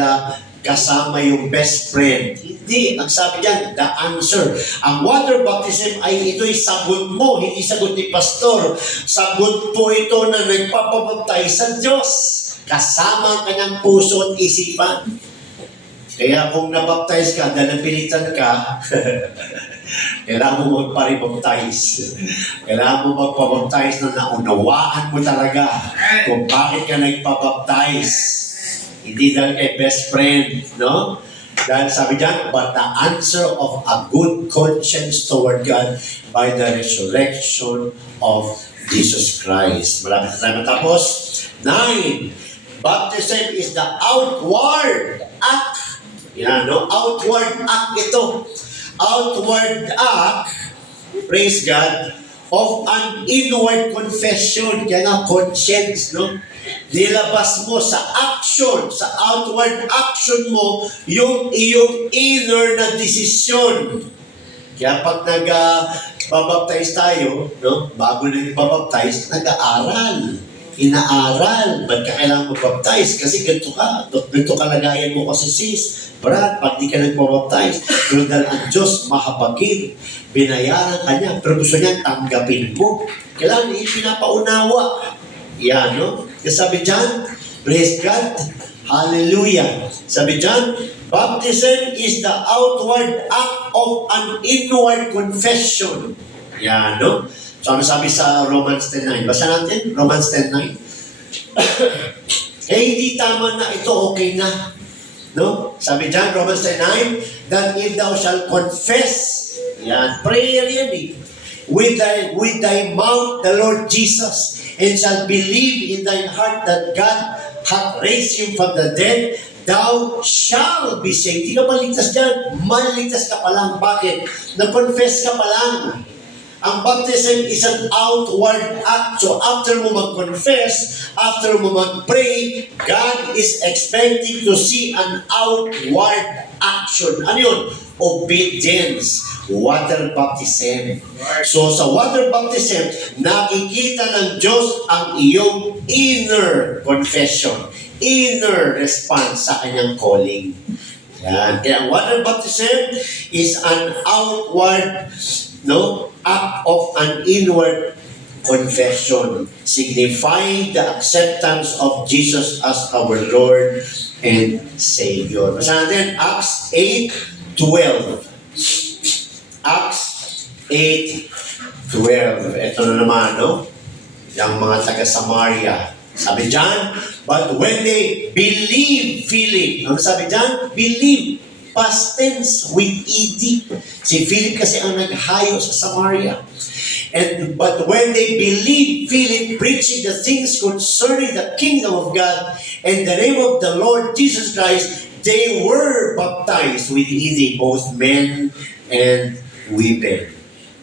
kasama yung best friend. Hindi. Ang sabi diyan, the answer. Ang water baptism ay ito'y sagot mo, hindi sagot ni pastor. Sagot po ito na nagpapabaptize sa Diyos. Kasama ang kanyang puso at isipan. Kaya kung nabaptize ka, dahil napilitan ka, kailangan mo magparibaptize. Kailangan mo magpabaptize na naunawaan mo talaga kung bakit ka nagpabaptize. Hindi dahil kay best friend, no? Dahil sabi diyan, but the answer of a good conscience toward God by the resurrection of Jesus Christ. Malapit na tayo matapos. 9. Baptism is the outward act. Yan, no? Outward act ito. Outward act, praise God, of an inward confession. Kaya nga, conscience, no? Nilabas mo sa action, sa outward action mo, yung iyong inner na desisyon. Kaya pag nag-babaptize tayo, no? Bago nag-babaptize, nag-aaral. Inaaral. Ba't ka kailangan mag-baptize? Kasi ganito kalagayan mo kasi sis. Brad, pag di ka nag-baptize, pero dahil ang Diyos mahabagin, binayaran ka niya, pero gusto niya tanggapin mo. Kailangan ipinapaunawa. Yan, no? Kasi sabi dyan, praise God, hallelujah. Sabi dyan, baptism is the outward act of an inward confession. Yan, no? So, ano sabi sa Romans 10:9? Basta natin, Romans 10:9. Eh, hindi tama na ito, okay na. No? Sabi dyan, Romans 10:9, that if thou shalt confess, yan, prayer yan eh, with thy mouth the Lord Jesus, and shall believe in thine heart that God hath raised him from the dead, thou shall be saved. Hindi ka maligtas dyan. Maligtas ka pa lang. Bakit? Nag-confess ka pa lang. Ang baptism is an outward act. So after mo mag-confess, after mo mag-pray, God is expecting to see an outward action. Ano yun? Obedience. Water baptism. So sa water baptism, nakikita ng Diyos ang iyong inner confession, inner response sa kanyang calling. Yan. Kaya water baptism is an outward, no, act of an inward confession, signifying the acceptance of Jesus as our Lord and Savior. Basta natin, Acts 8:12. Acts 8:12. Ito na naman, no? yung mga taga-Samaria. Sabi dyan, but when they believe, Philip, ano sabi dyan? Believe. Past tense with ed. Si Philip kasi ang naghayo sa Samaria. But when they believe Philip preaching the things concerning the kingdom of God and the name of the Lord Jesus Christ, they were baptized with ed, both men and women.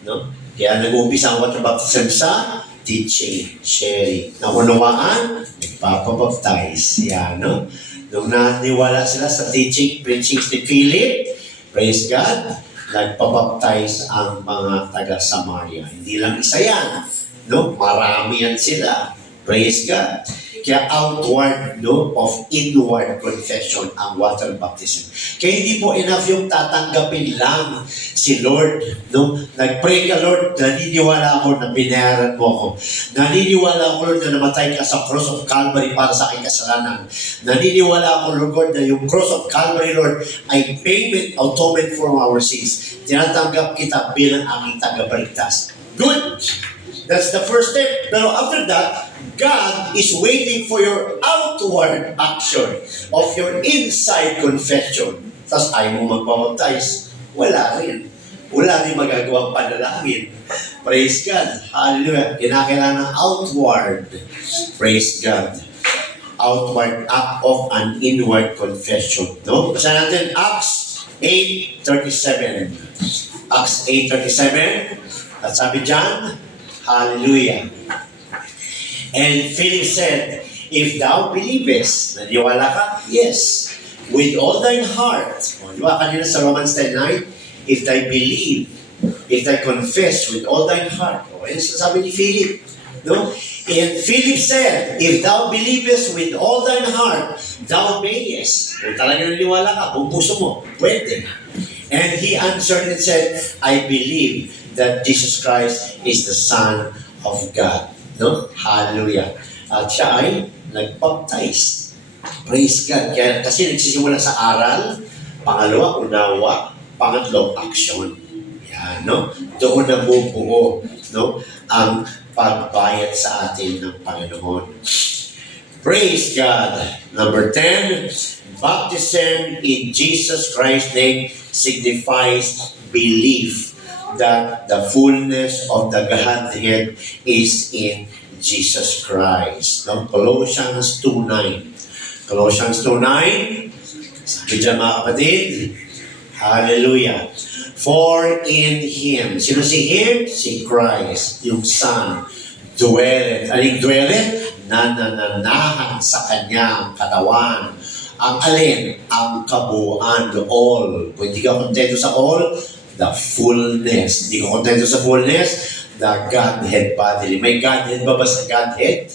No? Kaya nag-uumpisa ang water baptism sa teaching, sharing. Naunawaan, nagpapabaptize. Yan, no? Nung naniwala sila sa teaching, preaching ni Philip, praise God, nagpabaptize ang mga taga-Samaria. Hindi lang isa yan, no? Marami yan sila. Praise God. Kaya outward, no, of inward confession ang water baptism. Kaya hindi po enough yung tatanggapin lang si Lord, no? Nag-pray ka, Lord, naniniwala ako na binayaran mo ako. Naniniwala ako, Lord, na namatay ka sa cross of Calvary para sa aking kasalanan. Naniniwala ako, Lord, na yung cross of Calvary, Lord, ay payment, atonement for our sins. Tinatanggap kita bilang aking tagabalitas. Good! That's the first step. Pero after that, God is waiting for your outward action of your inside confession. Tapos ayaw mo magpapaptize. Wala rin. Wala rin magagawang panalangin. Praise God. Hallelujah. Kinakailangan ng outward. Praise God. Outward act of an inward confession. No? Basta natin Acts 8:37. Acts 8:37. At sabi dyan, hallelujah. And Philip said, if thou believest, naniwala ka? Yes. With all thine heart. O, di ba kanina sa Romans 10:9, if thy believe, if thy confess with all thine heart. O, yun sabi ni Philip. No? And Philip said, if thou believest with all thine heart, thou mayest. Kung talaga naniwala ka, kung puso mo, pwede. And he answered and said, I believe that Jesus Christ is the Son of God. No? Hallelujah. At siya ay nag-baptize. Praise God. Kaya, kasi nagsisimula sa aral, pangalawa, unawa, pangatlo, action. Yan, no? Doon na bubuo, no? Ang pagbayad sa atin ng Panginoon. Praise God. Number 10, baptism in Jesus Christ's name signifies belief that the fullness of the Godhead is in Jesus Christ. No? Colossians 2:9. Colossians 2:9. Sabi dyan mga kapatid, hallelujah. For in Him, sino si Him? Si Christ, yung Son, dwelleth. Aling dwelleth? Nanananahan sa Kanyang katawan. Ang alin? Ang kabuuan, the all. Kung hindi ka kontento sa all, the fullness. Hindi ko kontento sa fullness, the Godhead bodily. May Godhead ba sa Godhead?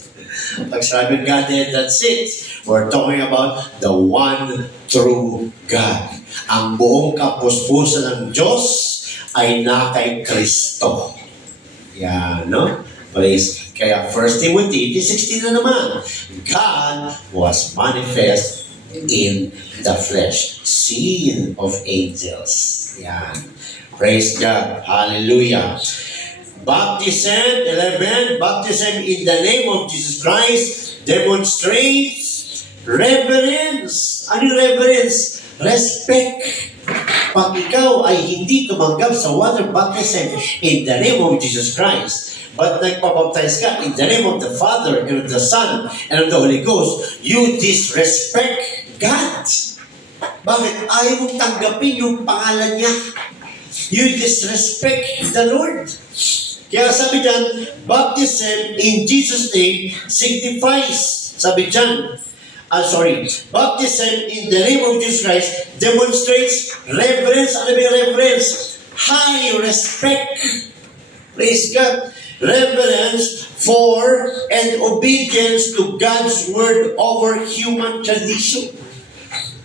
Pag sabi Godhead, that's it. We're talking about the one true God. Ang buong kapuspusan ng Diyos ay na kay Kristo. Yan, no? Praise. Kaya 1 Timothy 16 na naman. God was manifest in the flesh. Seen of angels. Yan. Praise God. Hallelujah. Baptism, 11, baptism in the name of Jesus Christ demonstrates reverence. Ano yung reverence? Respect. Pag ikaw ay hindi tumanggap sa water baptism in the name of Jesus Christ, but nagpabaptize ka in the name of the Father and of the Son and of the Holy Ghost, you disrespect God. Bakit? Ayaw mong tanggapin yung pangalan niya. You disrespect the Lord. Kaya sabi dyan, baptism in Jesus' name signifies, sabi dyan, baptism in the name of Jesus Christ demonstrates reverence. Ano ba yung reverence? High respect. Praise God. Reverence for and obedience to God's word over human tradition.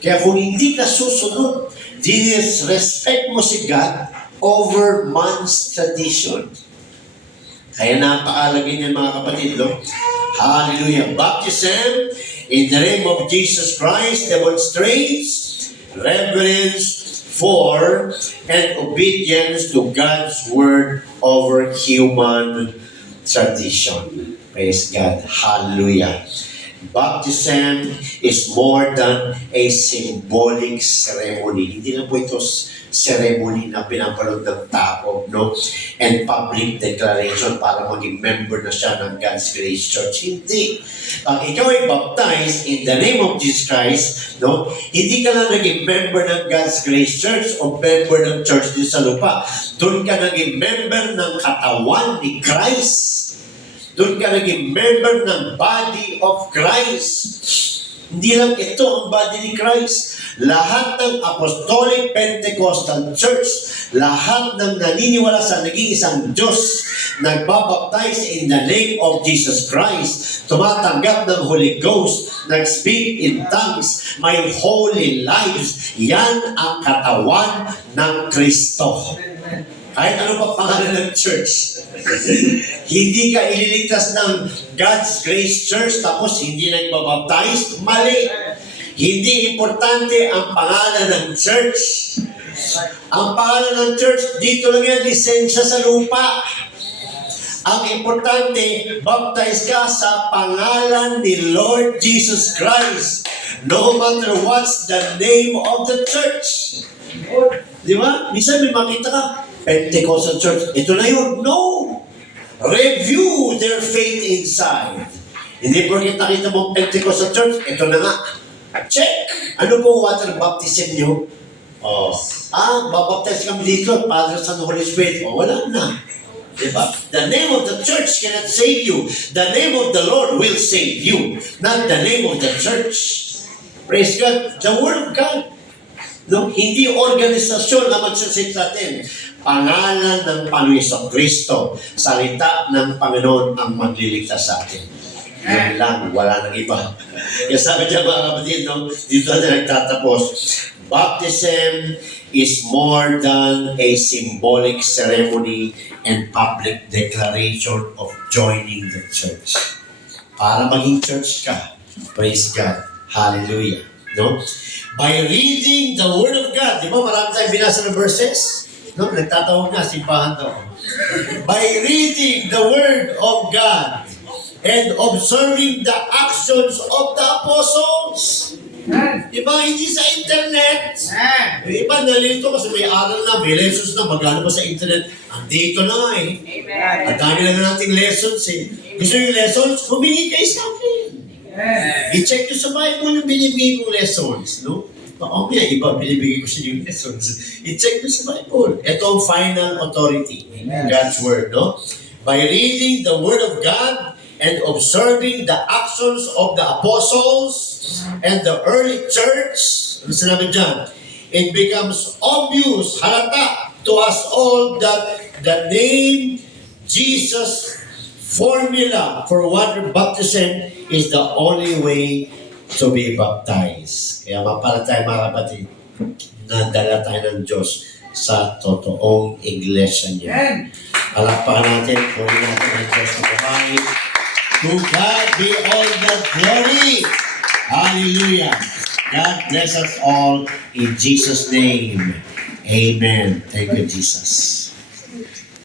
Kaya kung hindi ka susunod, disrespect mo si God over man's tradition. Kaya napakalagay niyan mga kapatid, no? Hallelujah. Baptism in the name of Jesus Christ demonstrates reverence for and obedience to God's word over human tradition. Praise God. Hallelujah. Baptism is more than a symbolic ceremony. Hindi lang po ito ceremony na pinapanood ng tao, no? And public declaration para maging member na siya ng God's Grace Church. Hindi. Pag ikaw ay baptized in the name of Jesus Christ, no? Hindi ka lang naging member ng God's Grace Church o member ng church din sa lupa. Doon ka naging member ng katawan ni Christ. Doon ka naging member ng body of Christ. Hindi lang ito ang body ni Christ. Lahat ng Apostolic Pentecostal Church, lahat ng naniniwala sa nag-iisang Diyos, nagbabaptize in the name of Jesus Christ, tumatanggap ng Holy Ghost, nag-speak in tongues, may holy lives. Yan ang katawan ng Kristo. Kahit ano pa pangalan ng church. Hindi ka ililigtas ng God's Grace Church tapos hindi nagbabaptize. Mali. Hindi importante ang pangalan ng church. Ang pangalan ng church, dito lang yan, lisensya sa lupa. Ang importante, baptize ka sa pangalan ni Lord Jesus Christ. No matter what's the name of the church. Di ba? Minsan may makita ka, Pentecostal Church, ito na yun. No! Review their faith inside. Hindi porket nakita mo Pentecostal Church, ito na nga. Check! Ano po water baptism nyo? Babaptize kami dito, Father, Son, Holy Spirit. Wala na. Diba? The name of the church cannot save you. The name of the Lord will save you. Not the name of the church. Praise God. The Word of God. No, hindi organisasyon na magsasit natin. Pangalan ng Panginoon Kristo, salita ng Panginoon ang magliligtas sa atin. Yan lang, wala nang iba. Kaya sabi niya mga kapatid, no, dito na nagtatapos, baptism is more than a symbolic ceremony and public declaration of joining the church. Para maging church ka, praise God, hallelujah. No? By reading the Word of God, di ba marami tayong binasa ng verses? No, nagtatawag nga, simbahan daw. By reading the Word of God and observing the actions of the apostles. Diba, hindi sa internet. Iba, nalito kasi may aral na, may lessons na, magano pa sa internet. Andito na nga eh. Ang dami lang nating lessons eh. Gusto yung lessons? Humingi kayo sa akin. I-check nyo sa Bible yung binibigay kong lessons, no? Okay, iba, binibigay ko sa yung lessons. I-check nyo sa Bible. Ito ang final authority. God's Word, no? By reading the Word of God and observing the actions of the apostles and the early church, ano sinabi dyan? It becomes obvious, halata to us all that the name Jesus formula for water baptism is the only way to be baptized. Kaya mapala tayo mga kapatid, nadala tayo ng Diyos sa totoong iglesia niya. Palakpakan natin, punin natin ang Diyos na babae. To God be all the glory. Hallelujah. God bless us all in Jesus' name. Amen. Thank you, Jesus.